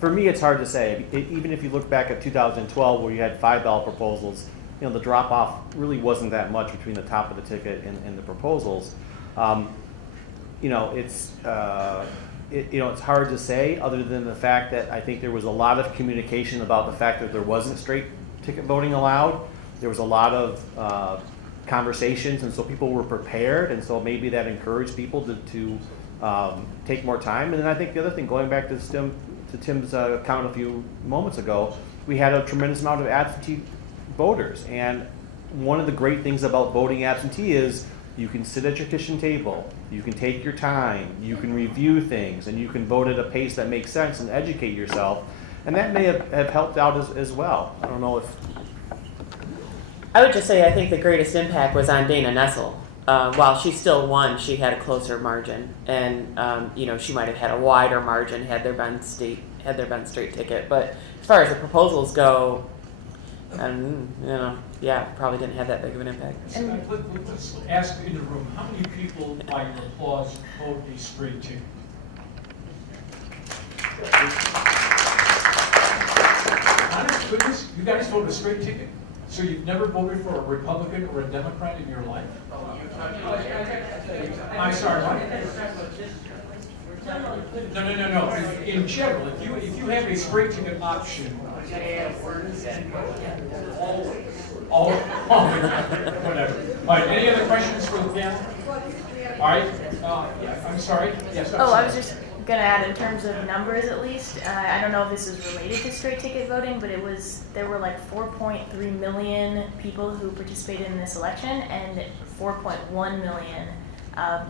for me. It's hard to say. Even if you look back at 2012, where you had $5 proposals, the drop off really wasn't that much between the top of the ticket and the proposals. It's hard to say, other than the fact that I think there was a lot of communication about the fact that there wasn't straight ticket voting allowed. There was a lot of conversations, and so people were prepared, and so maybe that encouraged people to take more time. And then I think the other thing, going back to Tim's comment a few moments ago, we had a tremendous amount of absentee voters, and one of the great things about voting absentee is you can sit at your kitchen table, you can take your time, you can review things, and you can vote at a pace that makes sense and educate yourself, and that may have helped out as well. I don't know if I would just say I think the greatest impact was on Dana Nessel. While she still won, she had a closer margin, and she might have had a wider margin had there been straight ticket. But as far as the proposals go, probably didn't have that big of an impact. Let's ask in the room, how many people by your applause vote a straight ticket? Honest goodness, you guys vote a straight ticket? So you've never voted for a Republican or a Democrat in your life? I'm sorry, what? No. In general, if you have a straight ticket option, always, whatever. All right, any other questions for the panel? All right, I'm sorry. Yes. I was just going to add, in terms of numbers at least, I don't know if this is related to straight ticket voting, but there were like 4.3 million people who participated in this election, and 4.1 million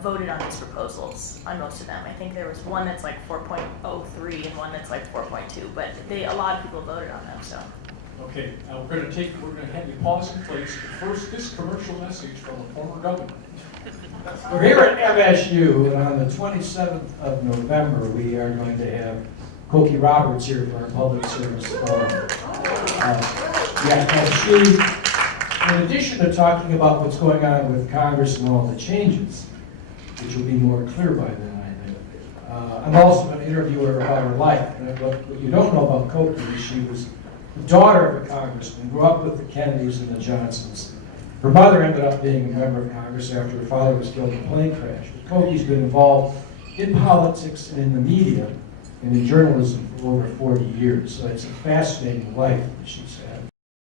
voted on these proposals, on most of them. I think there was one that's like 4.03 and one that's like 4.2, but a lot of people voted on them, so. Okay, we're going to have you pause and place. First, this commercial message from a former governor. We're here at MSU, and on the 27th of November, we are going to have Cokie Roberts here for our public service forum. And she, in addition to talking about what's going on with Congress and all the changes, which will be more clear by then, I think, I'm also going to interview her about her life. And what you don't know about Cokie is she was the daughter of a congressman, grew up with the Kennedys and the Johnsons. Her mother ended up being a member of Congress after her father was killed in a plane crash. But Cokie's been involved in politics and in the media and in journalism for over 40 years. So it's a fascinating life that she's had.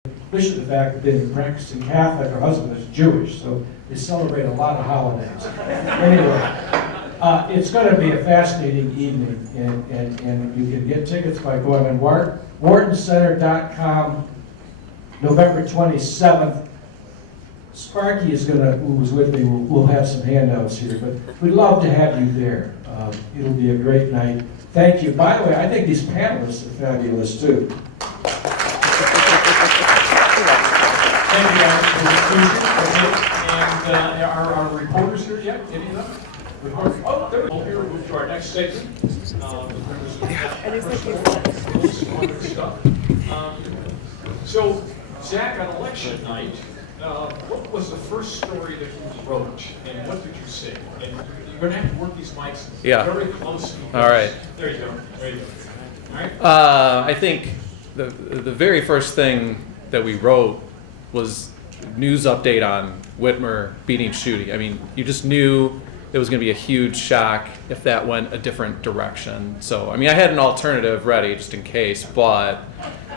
In addition to the fact that being a practicing Catholic, her husband is Jewish, so they celebrate a lot of holidays. Anyway, it's going to be a fascinating evening, and you can get tickets by going on WhartonCenter.com, November 27th. Sparky is who was with me, we'll have some handouts here, but we'd love to have you there. It'll be a great night. Thank you. By the way, I think these panelists are fabulous too. Thank you guys for the inclusion. And are our reporters here yet? Any of them? Oh, there we go. Here, move to our next segment. So, Zach, on election night, what was the first story that you wrote, and what did you say? And you're going to have to work these mics very close. All right. There you go. There you go. All right. I think the very first thing that we wrote was news update on Whitmer beating Schuette. I mean, you just knew it was going to be a huge shock if that went a different direction. So, I mean, I had an alternative ready just in case, but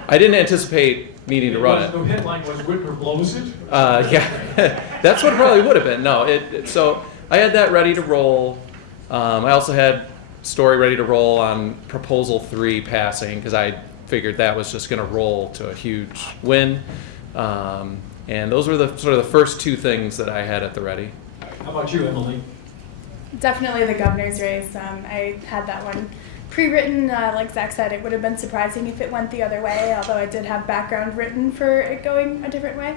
I didn't anticipate needing to run it. The headline was Whitmer blows it? Yeah, that's what it probably would have been. No, so I had that ready to roll. I also had story ready to roll on Proposal 3 passing because I figured that was just going to roll to a huge win. And those were the sort of the first two things that I had at the ready. How about you, Emily? Definitely the governor's race. I had that one pre-written. Like Zach said, it would have been surprising if it went the other way, although I did have background written for it going a different way.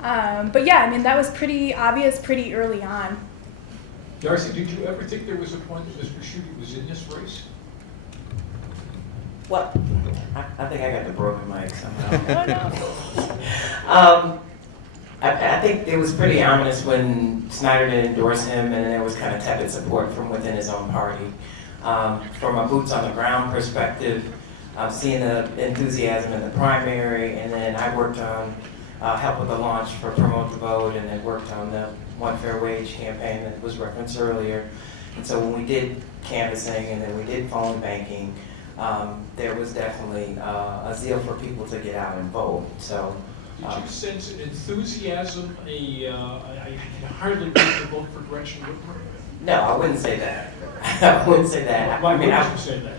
But yeah, I mean, that was pretty obvious pretty early on. Darcy, did you ever think there was a point that Mr. Schuette was in this race? What? I think I got the broken mic somehow. Oh, no. I think it was pretty ominous when Snyder didn't endorse him, and there was kind of tepid support from within his own party. From a boots on the ground perspective, seeing the enthusiasm in the primary, and then I worked on help with the launch for Promote the Vote, and then worked on the One Fair Wage campaign that was referenced earlier. And so when we did canvassing and then we did phone banking, there was definitely a zeal for people to get out and vote. So. Did you sense enthusiasm? I hardly wait to vote for Gretchen Whitmer. No, I wouldn't say that. I wouldn't say that. Why wouldn't you say that?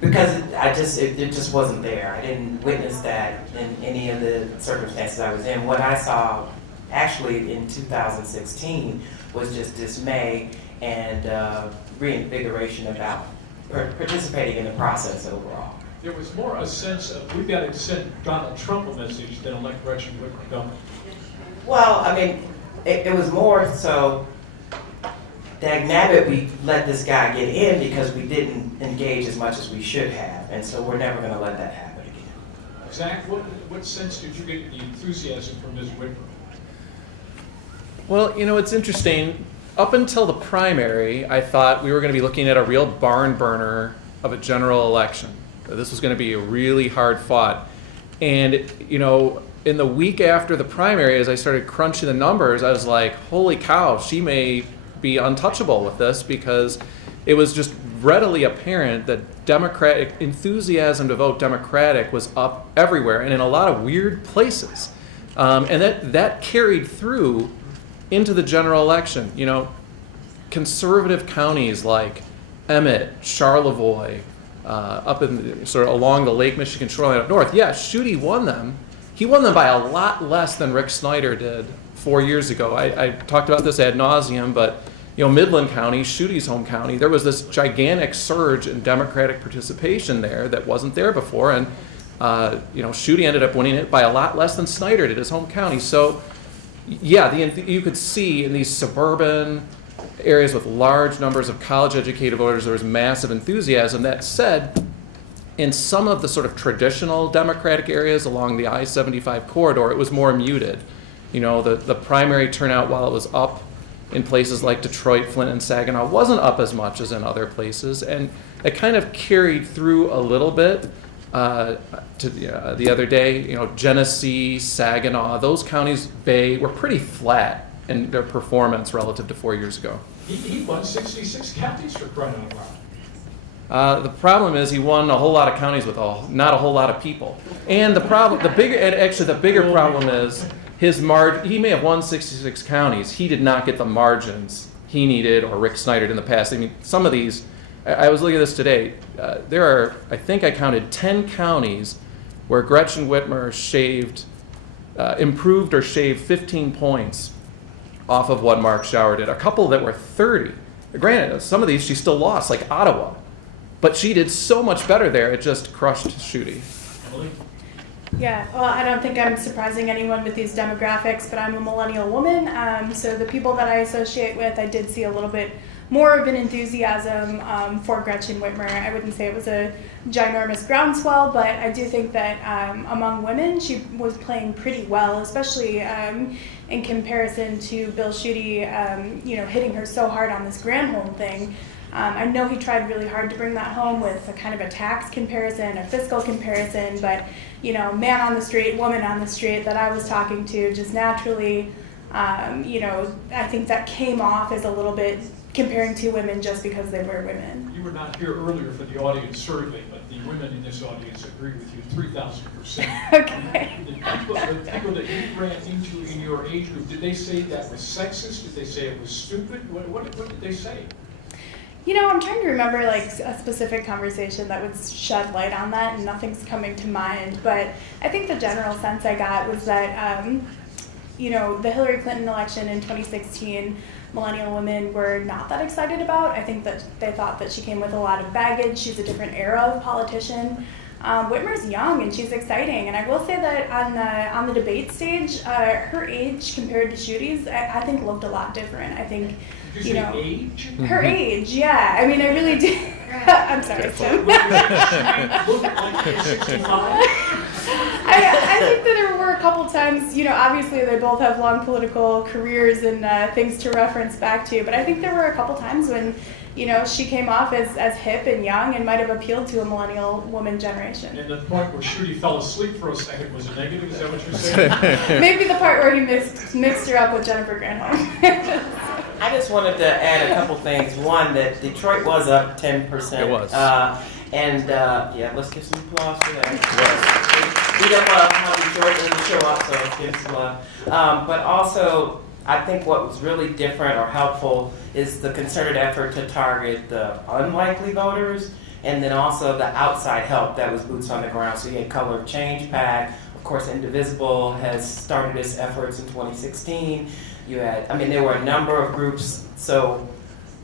Because it just wasn't there. I didn't witness that in any of the circumstances I was in. What I saw actually in 2016 was just dismay and reinvigoration about participating in the process overall. There was more a sense of, we've got to send Donald Trump a message than elect Gretchen Whitmer governor. Well, I mean, it was more so, dagnabbit, we let this guy get in because we didn't engage as much as we should have, and so we're never going to let that happen again. Zach, what sense did you get the enthusiasm from Ms. Whitmer? Well, you know, it's interesting. Up until the primary, I thought we were going to be looking at a real barn burner of a general election. This was going to be a really hard fought. And, you know, in the week after the primary, as I started crunching the numbers, I was like, holy cow, she may be untouchable with this, because it was just readily apparent that Democratic enthusiasm to vote Democratic was up everywhere and in a lot of weird places. And that carried through into the general election. You know, conservative counties like Emmett, Charlevoix, up in sort of along the Lake Michigan shoreline up north. Yeah, Schuette won them. He won them by a lot less than Rick Snyder did 4 years ago. I talked about this ad nauseum, but you know, Midland County, Schuette's home county, there was this gigantic surge in Democratic participation there that wasn't there before, and Schuette ended up winning it by a lot less than Snyder did, his home county. So, yeah, you could see in these suburban areas with large numbers of college-educated voters, there was massive enthusiasm. That said, in some of the sort of traditional Democratic areas along the I-75 corridor, it was more muted. The primary turnout, while it was up in places like Detroit, Flint, and Saginaw, wasn't up as much as in other places, and it kind of carried through a little bit to the other day. Genesee, Saginaw, those counties, were pretty flat in their performance relative to 4 years ago. He won 66 counties for crying out loud. The problem is he won a whole lot of counties with not a whole lot of people. And the bigger problem is he may have won 66 counties. He did not get the margins he needed, or Rick Snyder in the past. I mean, some of these, I was looking at this today. There are, I think I counted 10 counties where Gretchen Whitmer improved or shaved 15 points off of what Mark Schauer did. A couple that were 30. Granted, some of these she still lost, like Ottawa. But she did so much better there, it just crushed Schuette. Emily? Yeah, well, I don't think I'm surprising anyone with these demographics, but I'm a millennial woman, so the people that I associate with, I did see a little bit more of an enthusiasm for Gretchen Whitmer. I wouldn't say it was a ginormous groundswell, but I do think that among women, she was playing pretty well, especially in comparison to Bill Schuette, hitting her so hard on this Granholm thing. I know he tried really hard to bring that home with a kind of a tax comparison, a fiscal comparison, but man on the street, woman on the street that I was talking to, just naturally, I think that came off as a little bit comparing two women just because they were women. You were not here earlier for the audience survey, but the women in this audience agree with you 3,000%. Okay. The people that you ran into in your age group, did they say that was sexist? Did they say it was stupid? What did they say? I'm trying to remember like a specific conversation that would shed light on that, and nothing's coming to mind. But I think the general sense I got was that, the Hillary Clinton election in 2016, millennial women were not that excited about. I think that they thought that she came with a lot of baggage. She's a different era of politician. Whitmer's young and she's exciting, and I will say that on the debate stage, her age compared to Schuette's, I think looked a lot different. I think. Did you say age? Her age, yeah. I mean, I really do. I'm sorry, Tim. I think that there were a couple times, obviously they both have long political careers and things to reference back to, but I think there were a couple times when, she came off as hip and young and might have appealed to a millennial woman generation. And the point where Schuette fell asleep for a second was a negative, is that what you're saying? Maybe the part where he mixed her up with Jennifer Granholm. I just wanted to add a couple things. One, that Detroit was up 10%. It was. Let's give some applause for that. We don't know how Detroit didn't show up, so let's give some love. But also, I think what was really different or helpful is the concerted effort to target the unlikely voters, and then also the outside help that was boots on the ground. So you had Color of Change PAC. Of course, Indivisible has started its efforts in 2016. There were a number of groups, so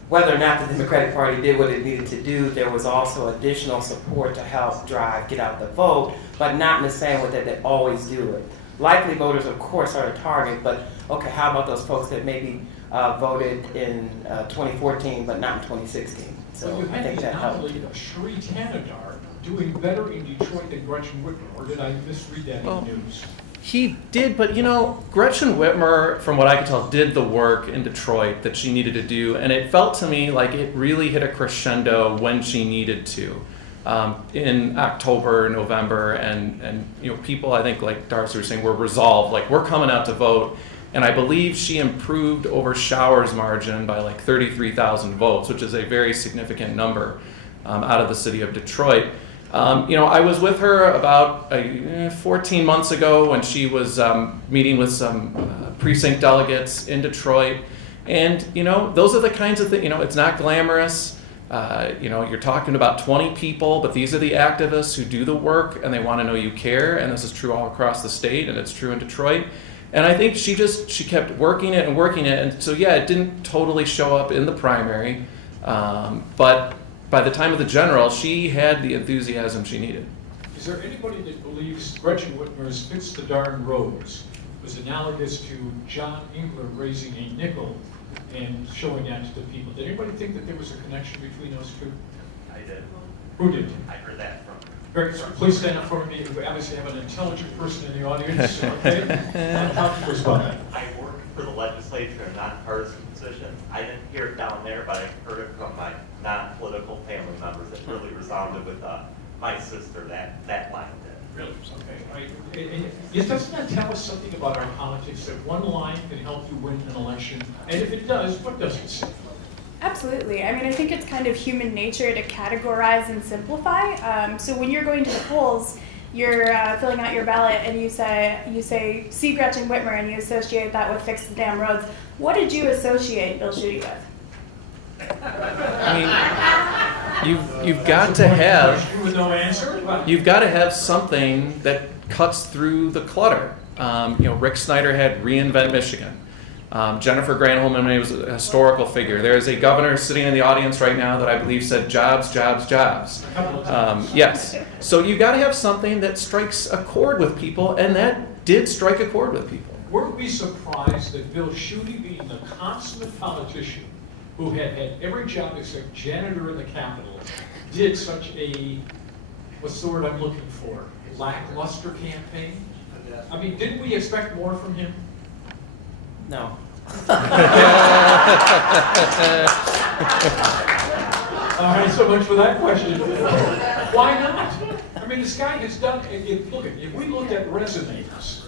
whether or not the Democratic Party did what it needed to do, there was also additional support to help get out the vote, but not in the same way that they always do it. Likely voters, of course, are a target, but okay, how about those folks that maybe voted in 2014, but not in 2016? So you I had think the that helped. anomaly of Sheree Tanadar doing better in Detroit than Gretchen Whitmer, or did I misread that in the news? He did, but Gretchen Whitmer, from what I could tell, did the work in Detroit that she needed to do, and it felt to me like it really hit a crescendo when she needed to. In October, November, and people, I think, like Darcy was saying, were resolved, like we're coming out to vote, and I believe she improved over Schauer's margin by like 33,000 votes, which is a very significant number out of the city of Detroit. I was with her about 14 months ago when she was meeting with some precinct delegates in Detroit, and those are the kinds of things. It's not glamorous. You're talking about 20 people, but these are the activists who do the work and they want to know you care, and this is true all across the state, and it's true in Detroit. And I think she kept working it, and so it didn't totally show up in the primary, but by the time of the general, she had the enthusiasm she needed. Is there anybody that believes Gretchen Whitmer's "Fix the Darn Roads" was analogous to John Engler raising a nickel and showing that to the people? Did anybody think that there was a connection between those two? I did. Who did? I heard that from. Very, please stand up for me. We obviously have an intelligent person in the audience. Okay? How do you respond? I work for the legislature in a nonpartisan position. I didn't hear it down there, but I heard it from my non-political family members. It really resounded with my sister, that line did. Really? Okay. Doesn't that tell us something about our politics, that one line can help you win an election? And if it does, what does it say? Absolutely. I mean, I think it's kind of human nature to categorize and simplify. So when you're going to the polls, you're filling out your ballot and you say, see Gretchen Whitmer, and you associate that with fix the damn roads. What did you associate Bill Schuette with? I mean, you've got to have with no answer. You've got to have something that cuts through the clutter. Rick Snyder had Reinvent Michigan. Jennifer Granholm was a historical figure. There is a governor sitting in the audience right now that I believe said jobs, jobs, jobs. Yes. So you've got to have something that strikes a chord with people, and that did strike a chord with people. Weren't we surprised that Bill Schuette, being the consummate politician who had every job except janitor in the Capitol, did such a, what's the word I'm looking for, lackluster campaign? I mean, didn't we expect more from him? No. All right, so much for that question. Why not? I mean, this guy has done, if we looked at resumes,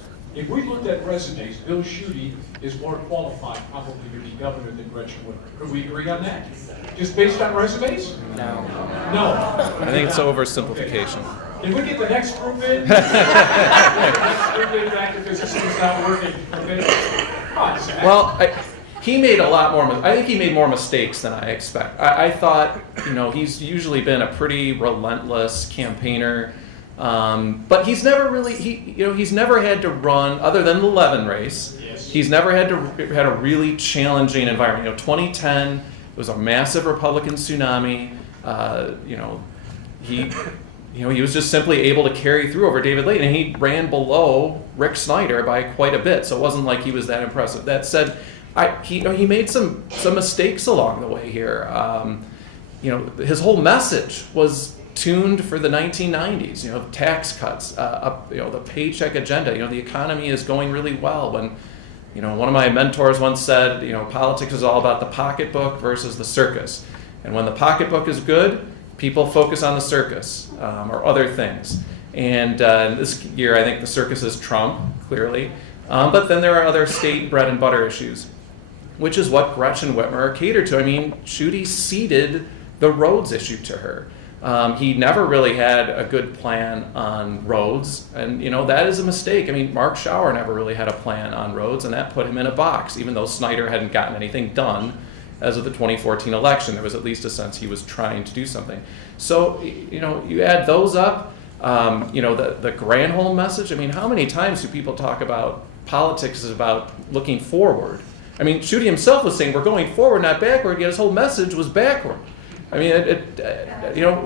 Bill Schuette is more qualified probably to be governor than Gretchen Whitmer. Could we agree on that? Just based on resumes? No. No. I think it's oversimplification. Can we get the next group in? Next group in back if this system's not working. Okay. Well, he made a lot more. I think he made more mistakes than I expect. I thought, he's usually been a pretty relentless campaigner, but he's never really he's never had to run other than the Levin race. Yes. He's never had a really challenging environment. 2010 was a massive Republican tsunami. He was just simply able to carry through over David Layton, and he ran below Rick Snyder by quite a bit. So it wasn't like he was that impressive. That said, he made some mistakes along the way here. His whole message was tuned for the 1990s. Tax cuts, the paycheck agenda. The economy is going really well. When one of my mentors once said, politics is all about the pocketbook versus the circus. And when the pocketbook is good, people focus on the circus or other things. And this year, I think the circus is Trump, clearly. But then there are other state bread and butter issues, which is what Gretchen Whitmer catered to. I mean, Schuette ceded the roads issue to her. He never really had a good plan on roads, and that is a mistake. I mean, Mark Schauer never really had a plan on roads, and that put him in a box, even though Snyder hadn't gotten anything done. As of the 2014 election, there was at least a sense he was trying to do something. So, you add those up, the Granholm message. I mean, how many times do people talk about politics is about looking forward? I mean, Schuette himself was saying we're going forward, not backward, yet his whole message was backward. I mean,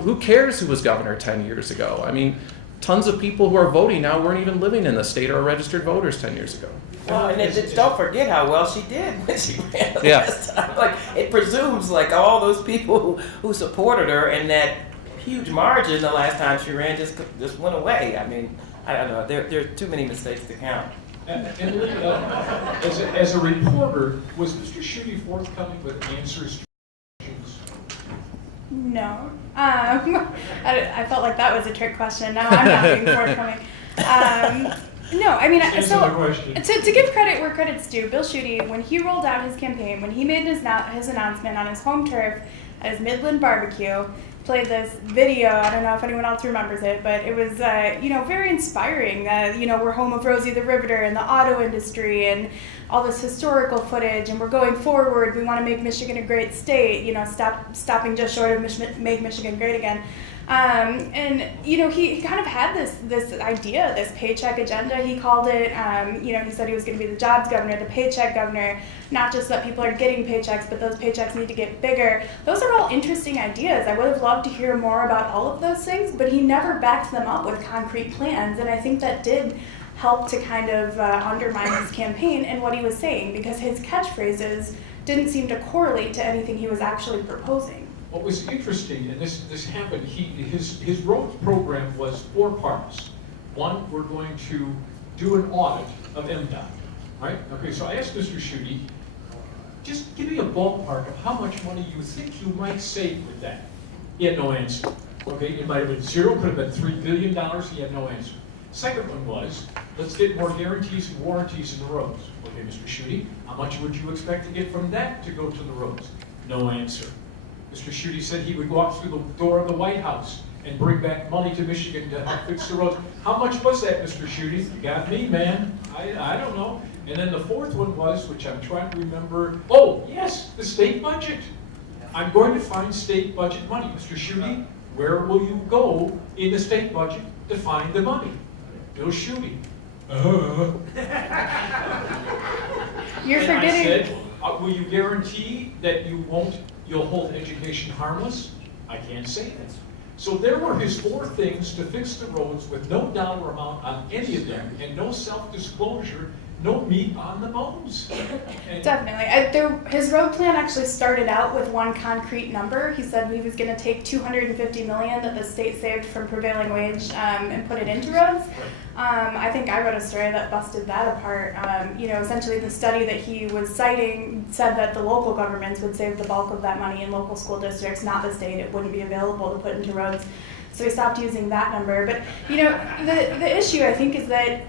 who cares who was governor 10 years ago? I mean, tons of people who are voting now weren't even living in the state or registered voters 10 years ago. Well, and don't forget how well she did when she ran the Yeah. last time. It presumes all those people who supported her, and that huge margin the last time she ran just went away. I mean, I don't know. There are too many mistakes to count. And Lee, as a reporter, was Mr. Schuette forthcoming with answers to questions? No. I felt like that was a trick question. Now I'm not being forthcoming. No, I mean, to give credit where credit's due, Bill Schuette, when he rolled out his campaign, when he made his announcement on his home turf at his Midland barbecue, played this video. I don't know if anyone else remembers it, but it was, very inspiring. We're home of Rosie the Riveter and the auto industry and all this historical footage, and we're going forward. We want to make Michigan a great state. Stopping just short of make Michigan great again. He kind of had this idea, this paycheck agenda, he called it. He said he was going to be the jobs governor, the paycheck governor, not just that people are getting paychecks, but those paychecks need to get bigger. Those are are all interesting ideas. I would have loved to hear more about all of those things, but he never backed them up with concrete plans, and I think that did help to kind of undermine his campaign and what he was saying, because his catchphrases didn't seem to correlate to anything he was actually proposing. What was interesting, and this happened, his road program was 4 parts. One, we're going to do an audit of MDOT, right? Okay, so I asked Mr. Schutte, just give me a ballpark of how much money you think you might save with that. He had no answer. Okay, it might have been 0, could have been $3 billion, he had no answer. Second one was, let's get more guarantees and warranties in the roads. Okay, Mr. Schutte, how much would you expect to get from that to go to the roads? No answer. Mr. Schutte said he would walk through the door of the White House and bring back money to Michigan to help fix the roads. How much was that, Mr. Schutte? You got me, man. I don't know. And then the fourth one was, which I'm trying to remember, oh, yes, the state budget. I'm going to find state budget money. Mr. Schutte, where will you go in the state budget to find the money? Bill Schutte. You're and forgetting. I said, will you guarantee that you'll hold education harmless? I can't say that. So there were his 4 things to fix the roads with no dollar amount on any of them and no self-disclosure, no meat on the bones. And Definitely. His road plan actually started out with one concrete number. He said he was going to take $250 million that the state saved from prevailing wage and put it into roads. I think I wrote a story that busted that apart. Essentially the study that he was citing said that the local governments would save the bulk of that money in local school districts, not the state. It wouldn't be available to put into roads. So he stopped using that number. But, the issue, I think, is that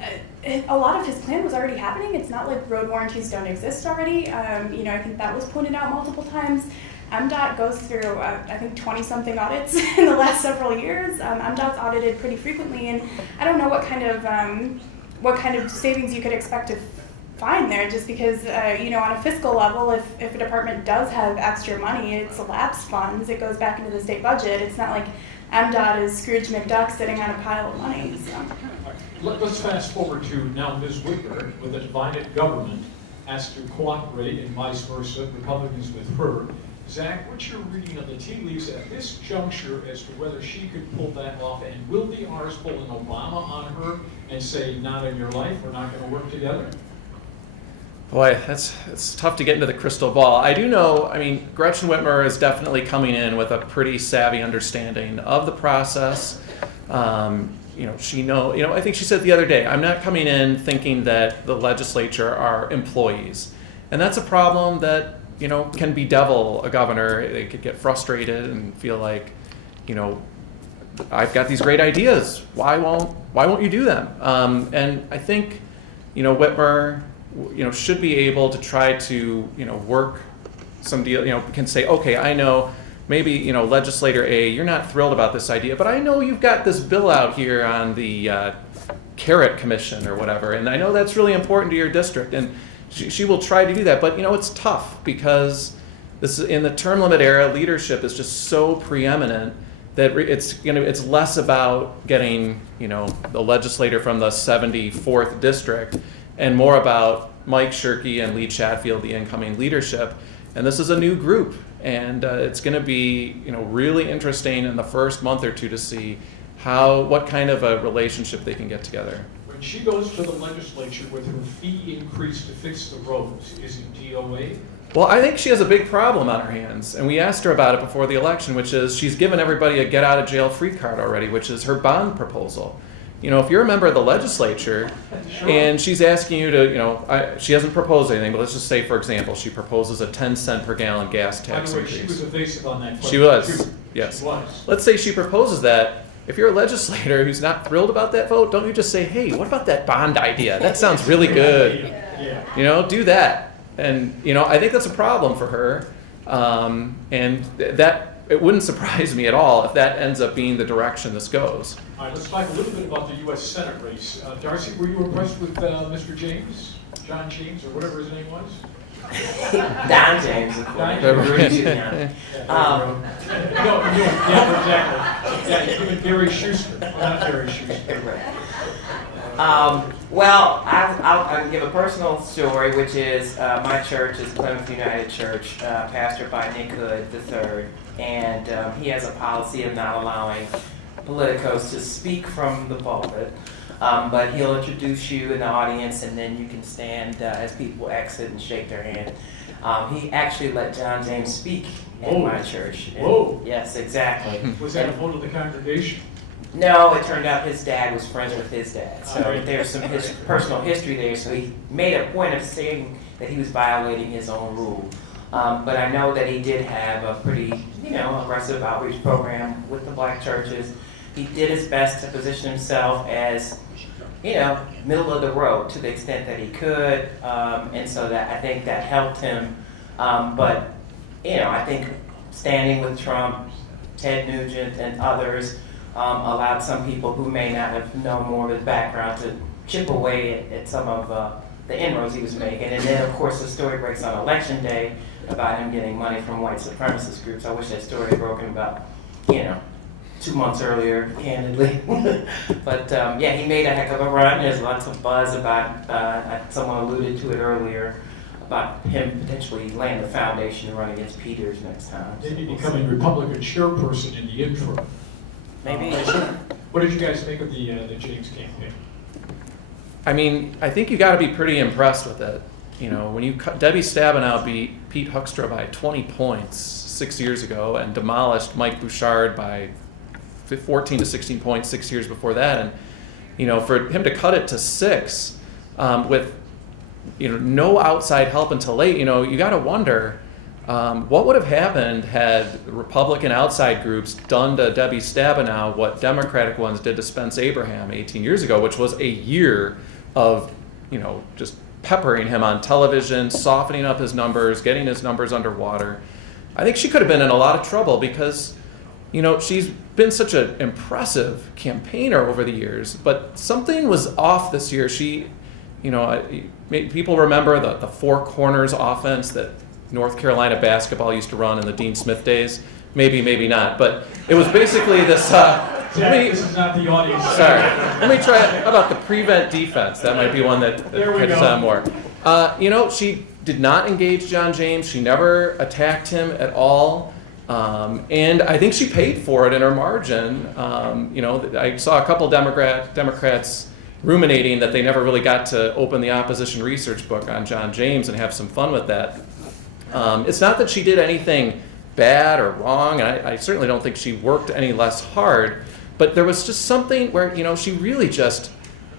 a lot of his plan was already happening. It's not like road warranties don't exist already. I think that was pointed out multiple times. MDOT goes through, I think, 20-something audits in the last several years. MDOT's audited pretty frequently, and I don't know what kind of savings you could expect to find there, just because, on a fiscal level, if a department does have extra money, it's lapse funds. It goes back into the state budget. It's not like MDOT is Scrooge McDuck sitting on a pile of money. So. Let's fast forward to now Ms. Whitmer, with a divided government, asked to cooperate and vice versa, Republicans with her. Zach, what's your reading of the tea leaves at this juncture as to whether she could pull that off, and will the R's pull an Obama on her and say, not in your life, we're not going to work together? Boy, it's tough to get into the crystal ball. I do know, Gretchen Whitmer is definitely coming in with a pretty savvy understanding of the process. I think she said the other day, I'm not coming in thinking that the legislature are employees. And that's a problem that, can bedevil a governor. They could get frustrated and feel like, I've got these great ideas. Why won't you do them? And I think, Whitmer, should be able to try to, work some deal, can say, okay, I know maybe, legislator A, you're not thrilled about this idea, but I know you've got this bill out here on the Carrot Commission or whatever, and I know that's really important to your district, and she will try to do that. But, it's tough because this is in the term limit era, leadership is just so preeminent that it's less about getting, the legislator from the 74th district and more about Mike Shirkey and Lee Chatfield, the incoming leadership. And this is a new group, and it's going to be, really interesting in the first month or two to see what kind of a relationship they can get together. When she goes to the legislature with her fee increase to fix the roads, is it DOA? Well, I think she has a big problem on her hands, and we asked her about it before the election, which is she's given everybody a get-out-of-jail-free card already, which is her bond proposal. If you're a member of the legislature, sure, and she's asking you to, she hasn't proposed anything, but let's just say, for example, she proposes a 10-cent per gallon gas tax increase. She was evasive on that question. She was, yes. She was. Let's say she proposes that. If you're a legislator who's not thrilled about that vote, don't you just say, hey, what about that bond idea? That sounds really good. Yeah. Do that. And, I think that's a problem for her. And that it wouldn't surprise me at all if that ends up being the direction this goes. All right, let's talk a little bit about the U.S. Senate race. Darcy, were you impressed with Mr. James? John James, or whatever his name was? Don James, of course. Yeah, exactly. Yeah, even Gary Schuster. Not Gary Schuster. Well, I can give a personal story, which is my church is Plymouth United Church, pastored by Nick Hood III, and he has a policy of not allowing politicos to speak from the pulpit, but he'll introduce you in the audience, and then you can stand as people exit and shake their hand. He actually let John James speak in my church. Whoa! Yes, exactly. Was that a vote of the congregation? No, it turned out his dad was friends with his dad, so there's some personal history there. So he made a point of saying that he was violating his own rule. But I know that he did have a pretty, aggressive outreach program with the black churches. He did his best to position himself as, middle of the road to the extent that he could, and so that I think that helped him. But I think standing with Trump, Ted Nugent, and others allowed some people who may not have known more of his background to chip away at some of the inroads he was making. And then, of course, the story breaks on Election Day about him getting money from white supremacist groups. I wish that story had broken about, 2 months earlier, candidly. But he made a heck of a run. There's lots of buzz about, someone alluded to it earlier, about him potentially laying the foundation to run against Peters next time. Maybe becoming Republican chairperson in the interim. Maybe. What did you guys think of the James campaign? I mean, I think you got to be pretty impressed with it. When Debbie Stabenow beat Pete Hoekstra by 20 points 6 years ago and demolished Mike Bouchard by 14 to 16 points 6 years before that, and for him to cut it to 6 with no outside help until late, you got to wonder what would have happened had Republican outside groups done to Debbie Stabenow what Democratic ones did to Spence Abraham 18 years ago, which was a year of just peppering him on television, softening up his numbers, getting his numbers underwater. I think she could have been in a lot of trouble because she's been such an impressive campaigner over the years, but something was off this year. She, people remember the four corners offense that North Carolina basketball used to run in the Dean Smith days. Maybe not, but it was basically this. This is not the audience. Sorry. Let me try. How about the prevent defense? That might be one that catches on more. She did not engage John James. She never attacked him at all. And I think she paid for it in her margin. I saw a couple Democrats ruminating that they never really got to open the opposition research book on John James and have some fun with that. It's not that she did anything bad or wrong, and I certainly don't think she worked any less hard, but there was just something where, she really just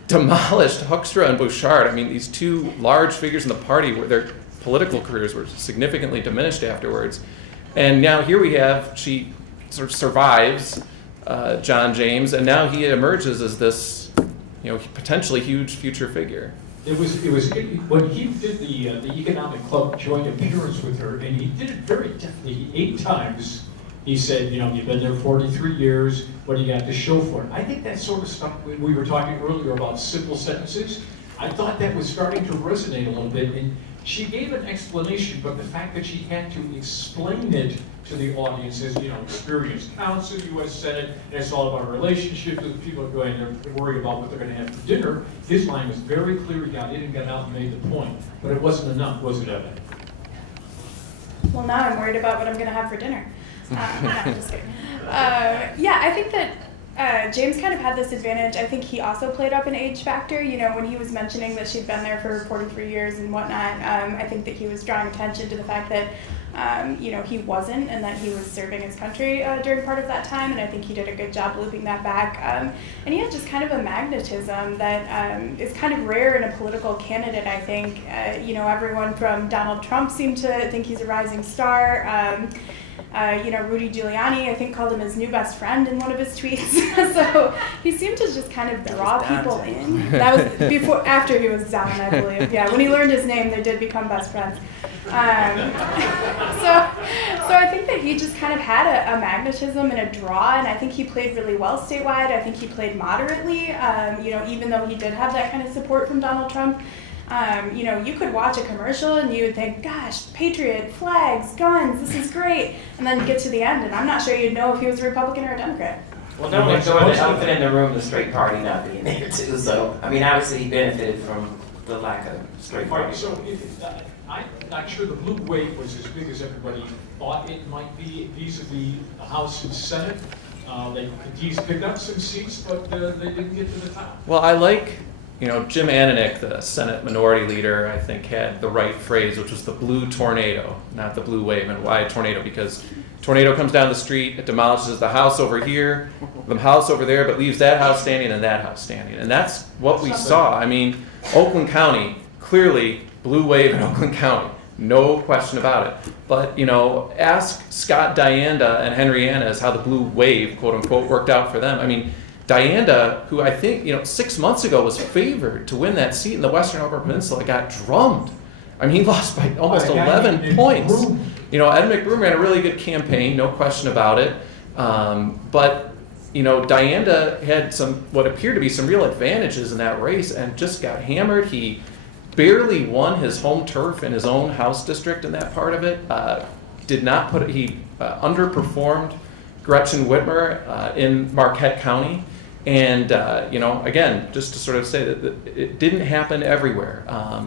demolished Hoekstra and Bouchard. I mean, these two large figures in the party, where their political careers were significantly diminished afterwards. And now here we have, she sort of survives John James, and now he emerges as this, potentially huge future figure. It was when he did the Economic Club joint appearance with her, and he did it very deftly. 8 times he said, you've been there 43 years. What do you got to show for it? I think that sort of stuff. When we were talking earlier about simple sentences, I thought that was starting to resonate a little bit. And she gave an explanation, but the fact that she had to explain it to the audience as, experienced counsel, U.S. Senate, and it's all about relationships with people going to worry about what they're going to have for dinner. His line was very clear. He got in and got out and made the point. But it wasn't enough, was it, Evan? Well, now I'm worried about what I'm going to have for dinner. No, I'm just kidding. I think that James kind of had this advantage. I think he also played up an age factor. When he was mentioning that she'd been there for 43 years and whatnot, I think that he was drawing attention to the fact that, he wasn't, and that he was serving his country during part of that time, and I think he did a good job looping that back. And he had just kind of a magnetism that is kind of rare in a political candidate, I think. Everyone from Donald Trump seemed to think he's a rising star. Rudy Giuliani, I think, called him his new best friend in one of his tweets. So he seemed to just kind of draw people in. That was after he was down, I believe. Yeah, when he learned his name, they did become best friends. So I think that he just kind of had a magnetism and a draw, and I think he played really well statewide. I think he played moderately, even though he did have that kind of support from Donald Trump. You could watch a commercial and you would think, gosh, patriot, flags, guns, this is great. And then you get to the end and I'm not sure you'd know if he was a Republican or a Democrat. Well, no one's going to elephant in the room, the straight party not being there too. So, I mean, obviously he benefited from the lack of straight party. So I'm not sure the blue wave was as big as everybody thought it might be vis-a-vis the House and Senate. They could pick up some seats, but they didn't get to the top. Well, I like, Jim Ananick, the Senate Minority Leader, I think had the right phrase, which was the blue tornado, not the blue wave. And why a tornado? Because tornado comes down the street, it demolishes the house over here, the house over there, but leaves that house standing and that house standing. And that's what we saw. I mean, Oakland County, clearly blue wave in Oakland County. No question about it. But, ask Scott Dianda and Henry Annes how the blue wave, quote unquote, worked out for them. I mean, Dianda, who I think, 6 months ago was favored to win that seat in the Western Upper Peninsula, got drummed. I mean, he lost by almost 11 points. Ed McBroom ran a really good campaign, no question about it. But, Dianda had what appeared to be some real advantages in that race and just got hammered. He barely won his home turf in his own House district in that part of it. He underperformed Gretchen Whitmer in Marquette County. And, again, just to sort of say that it didn't happen everywhere.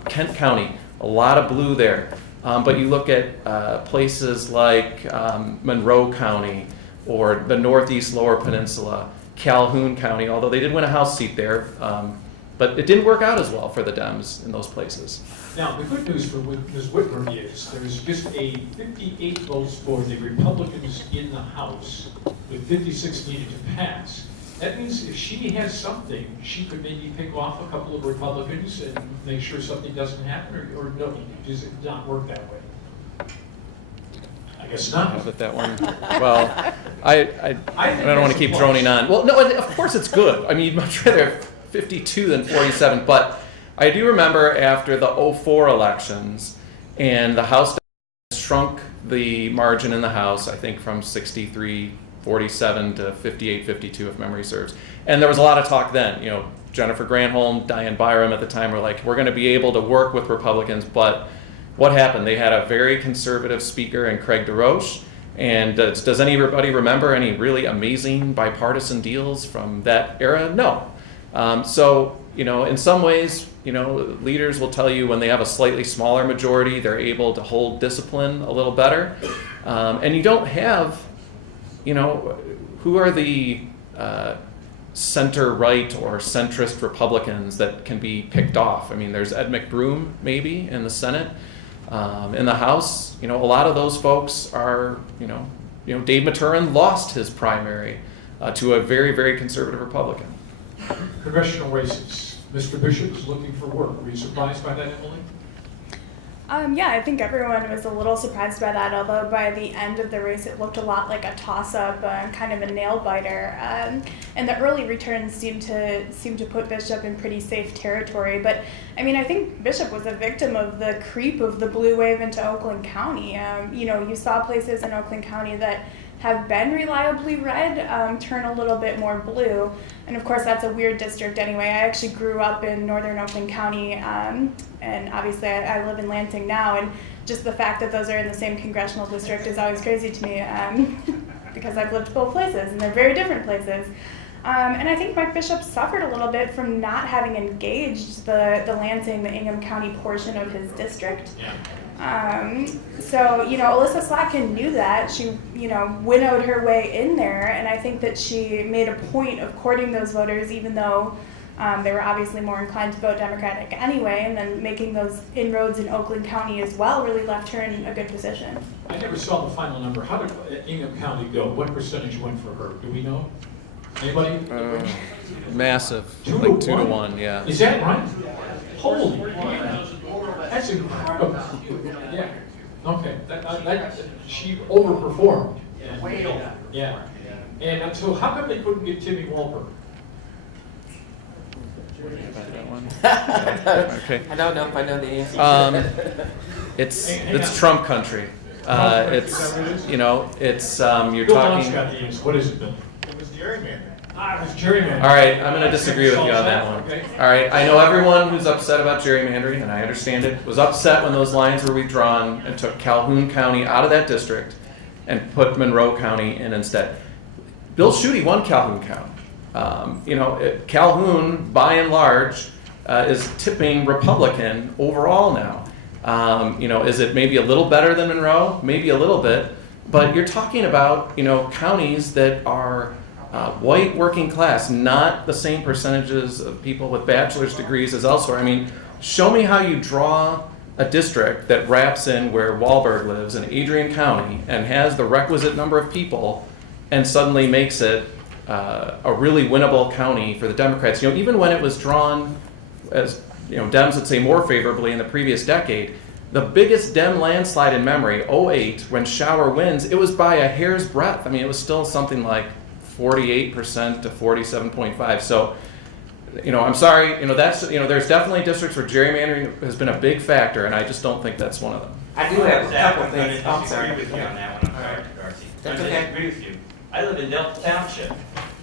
Kent County, a lot of blue there. But you look at places like Monroe County or the Northeast Lower Peninsula, Calhoun County, although they did win a House seat there. But it didn't work out as well for the Dems in those places. Now, the good news for Ms. Whitmer is there's just a 58 votes for the Republicans in the House, with 56 needed to pass. That means if she has something, she could maybe pick off a couple of Republicans and make sure something doesn't happen, or no, does it not work that way? I guess not. With that one, well, I don't want to keep droning on. Well, no, of course it's good. I mean, you'd much rather have 52 than 47, but I do remember after the 04 elections, and the House shrunk the margin in the House, I think from 63-47 to 58-52, if memory serves. And there was a lot of talk then. Jennifer Granholm, Diane Byram at the time were like, we're going to be able to work with Republicans, but what happened? They had a very conservative speaker in Craig DeRoche. And does anybody remember any really amazing bipartisan deals from that era? No. So, in some ways, leaders will tell you when they have a slightly smaller majority, they're able to hold discipline a little better. And you don't have, who are the center-right or centrist Republicans that can be picked off? I mean, there's Ed McBroom, maybe, in the Senate. In the House, a lot of those folks are, Dave Maturin lost his primary to a very, very conservative Republican. Congressional races. Mr. Bishop is looking for work. Were you surprised by that, Emily? Yeah, I think everyone was a little surprised by that, although by the end of the race it looked a lot like a toss-up, kind of a nail-biter. And the early returns seemed to put Bishop in pretty safe territory. But, I mean, I think Bishop was a victim of the creep of the blue wave into Oakland County. You saw places in Oakland County that have been reliably red turn a little bit more blue. And of course that's a weird district anyway. I actually grew up in northern Oakland County, and obviously I live in Lansing now, and just the fact that those are in the same congressional district is always crazy to me, because I've lived both places and they're very different places. And I think Mike Bishop suffered a little bit from not having engaged the Lansing, the Ingham County portion of his district. Yeah. So, Alyssa Slotkin knew that. She, winnowed her way in there, and I think that she made a point of courting those voters, even though they were obviously more inclined to vote Democratic anyway, and then making those inroads in Oakland County as well really left her in a good position. I never saw the final number. How did Ingham County go? What percentage went for her? Do we know? Anybody? Massive. 2 like to 2 to 1? 1, yeah. Is that right? Holy cow. That's incredible. Yeah. Okay. She overperformed. Way over. Yeah. And so how come they couldn't get Timmy Walper? Okay. I don't know if I know the answer. It's Trump country. It's you're Bill talking. Don's got the answer. What is it, Bill? It was gerrymandering. It was gerrymandering. All right, I'm going to disagree with you on that one. Okay. All right, I know everyone who's upset about gerrymandering, and I understand it, was upset when those lines were withdrawn and took Calhoun County out of that district and put Monroe County in instead. Bill Schuette won Calhoun County. Calhoun, by and large, is tipping Republican overall now. Is it maybe a little better than Monroe? Maybe a little bit. But you're talking about, counties that are white working class, not the same percentages of people with bachelor's degrees as elsewhere. I mean, show me how you draw a district that wraps in where Wahlberg lives in Adrian County and has the requisite number of people and suddenly makes it a really winnable county for the Democrats. Even when it was drawn as, Dems would say more favorably in the previous decade, the biggest Dem landslide in memory, 2008, when Shower wins, it was by a hair's breadth. I mean, it was still something like 48% to 47.5. So, I'm sorry, there's definitely districts where gerrymandering has been a big factor, and I just don't think that's one of them. I do have a couple I'm going things. to I'm sorry. disagree with you on that one. I'm sorry, Darcy. That's I'm going to okay. disagree with you. I live in Delta Township.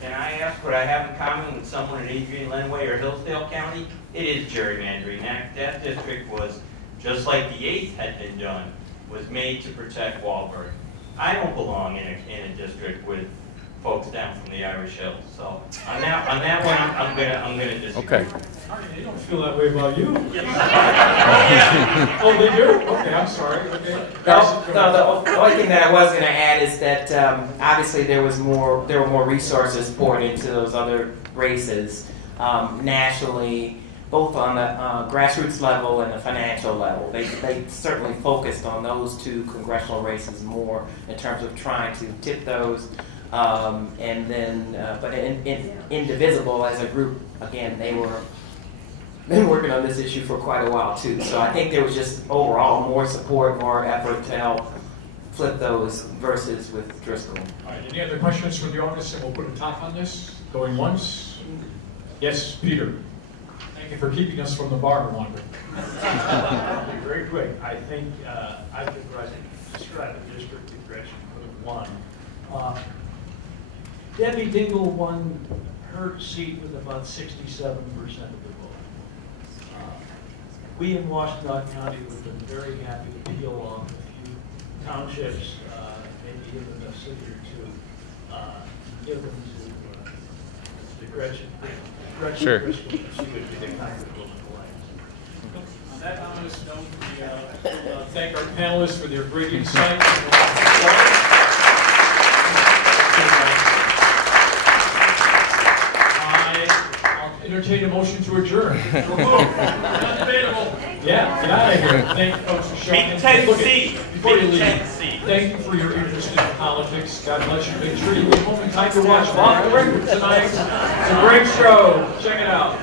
Can I ask what I have in common with someone in Adrian, Lenway, or Hillsdale County? It is gerrymandering. That district was, just like the 8th had been done, was made to protect Wahlberg. I don't belong in a district with folks down from the Irish Hills. So on that one, I'm gonna disagree. Okay. They don't feel that way about you. Oh, they do? Okay, I'm sorry. Okay. No, the only thing that I was going to add is that obviously there were more resources poured into those other races nationally, both on the grassroots level and the financial level. They certainly focused on those two congressional races more in terms of trying to tip those. And then, but Indivisible as a group, again, they were been working on this issue for quite a while too. So I think there was just overall more support, more effort to help flip those versus with Driscoll. All right, any other questions from the audience? And we'll put a top on this. Going once? Yes, Peter. Thank you for keeping us from the bar longer. Very quick. I think I could describe the district that Gretchen could have won. Debbie Dingell won her seat with about 67% of the vote. We in Washtenaw County would have been very happy to peel off a few townships, maybe even a city or two, give them to Gretchen. Sure. Driscoll, she would be the kind of alliance. On that ominous note, we thank our panelists for their great insight. I'll entertain a motion to adjourn. Yeah, get out of here. Thank you folks for showing up. Before you leave, thank you for your interest in politics. God bless you. Make sure you get home in time to watch Bob Rick tonight. It's a great show. Check it out.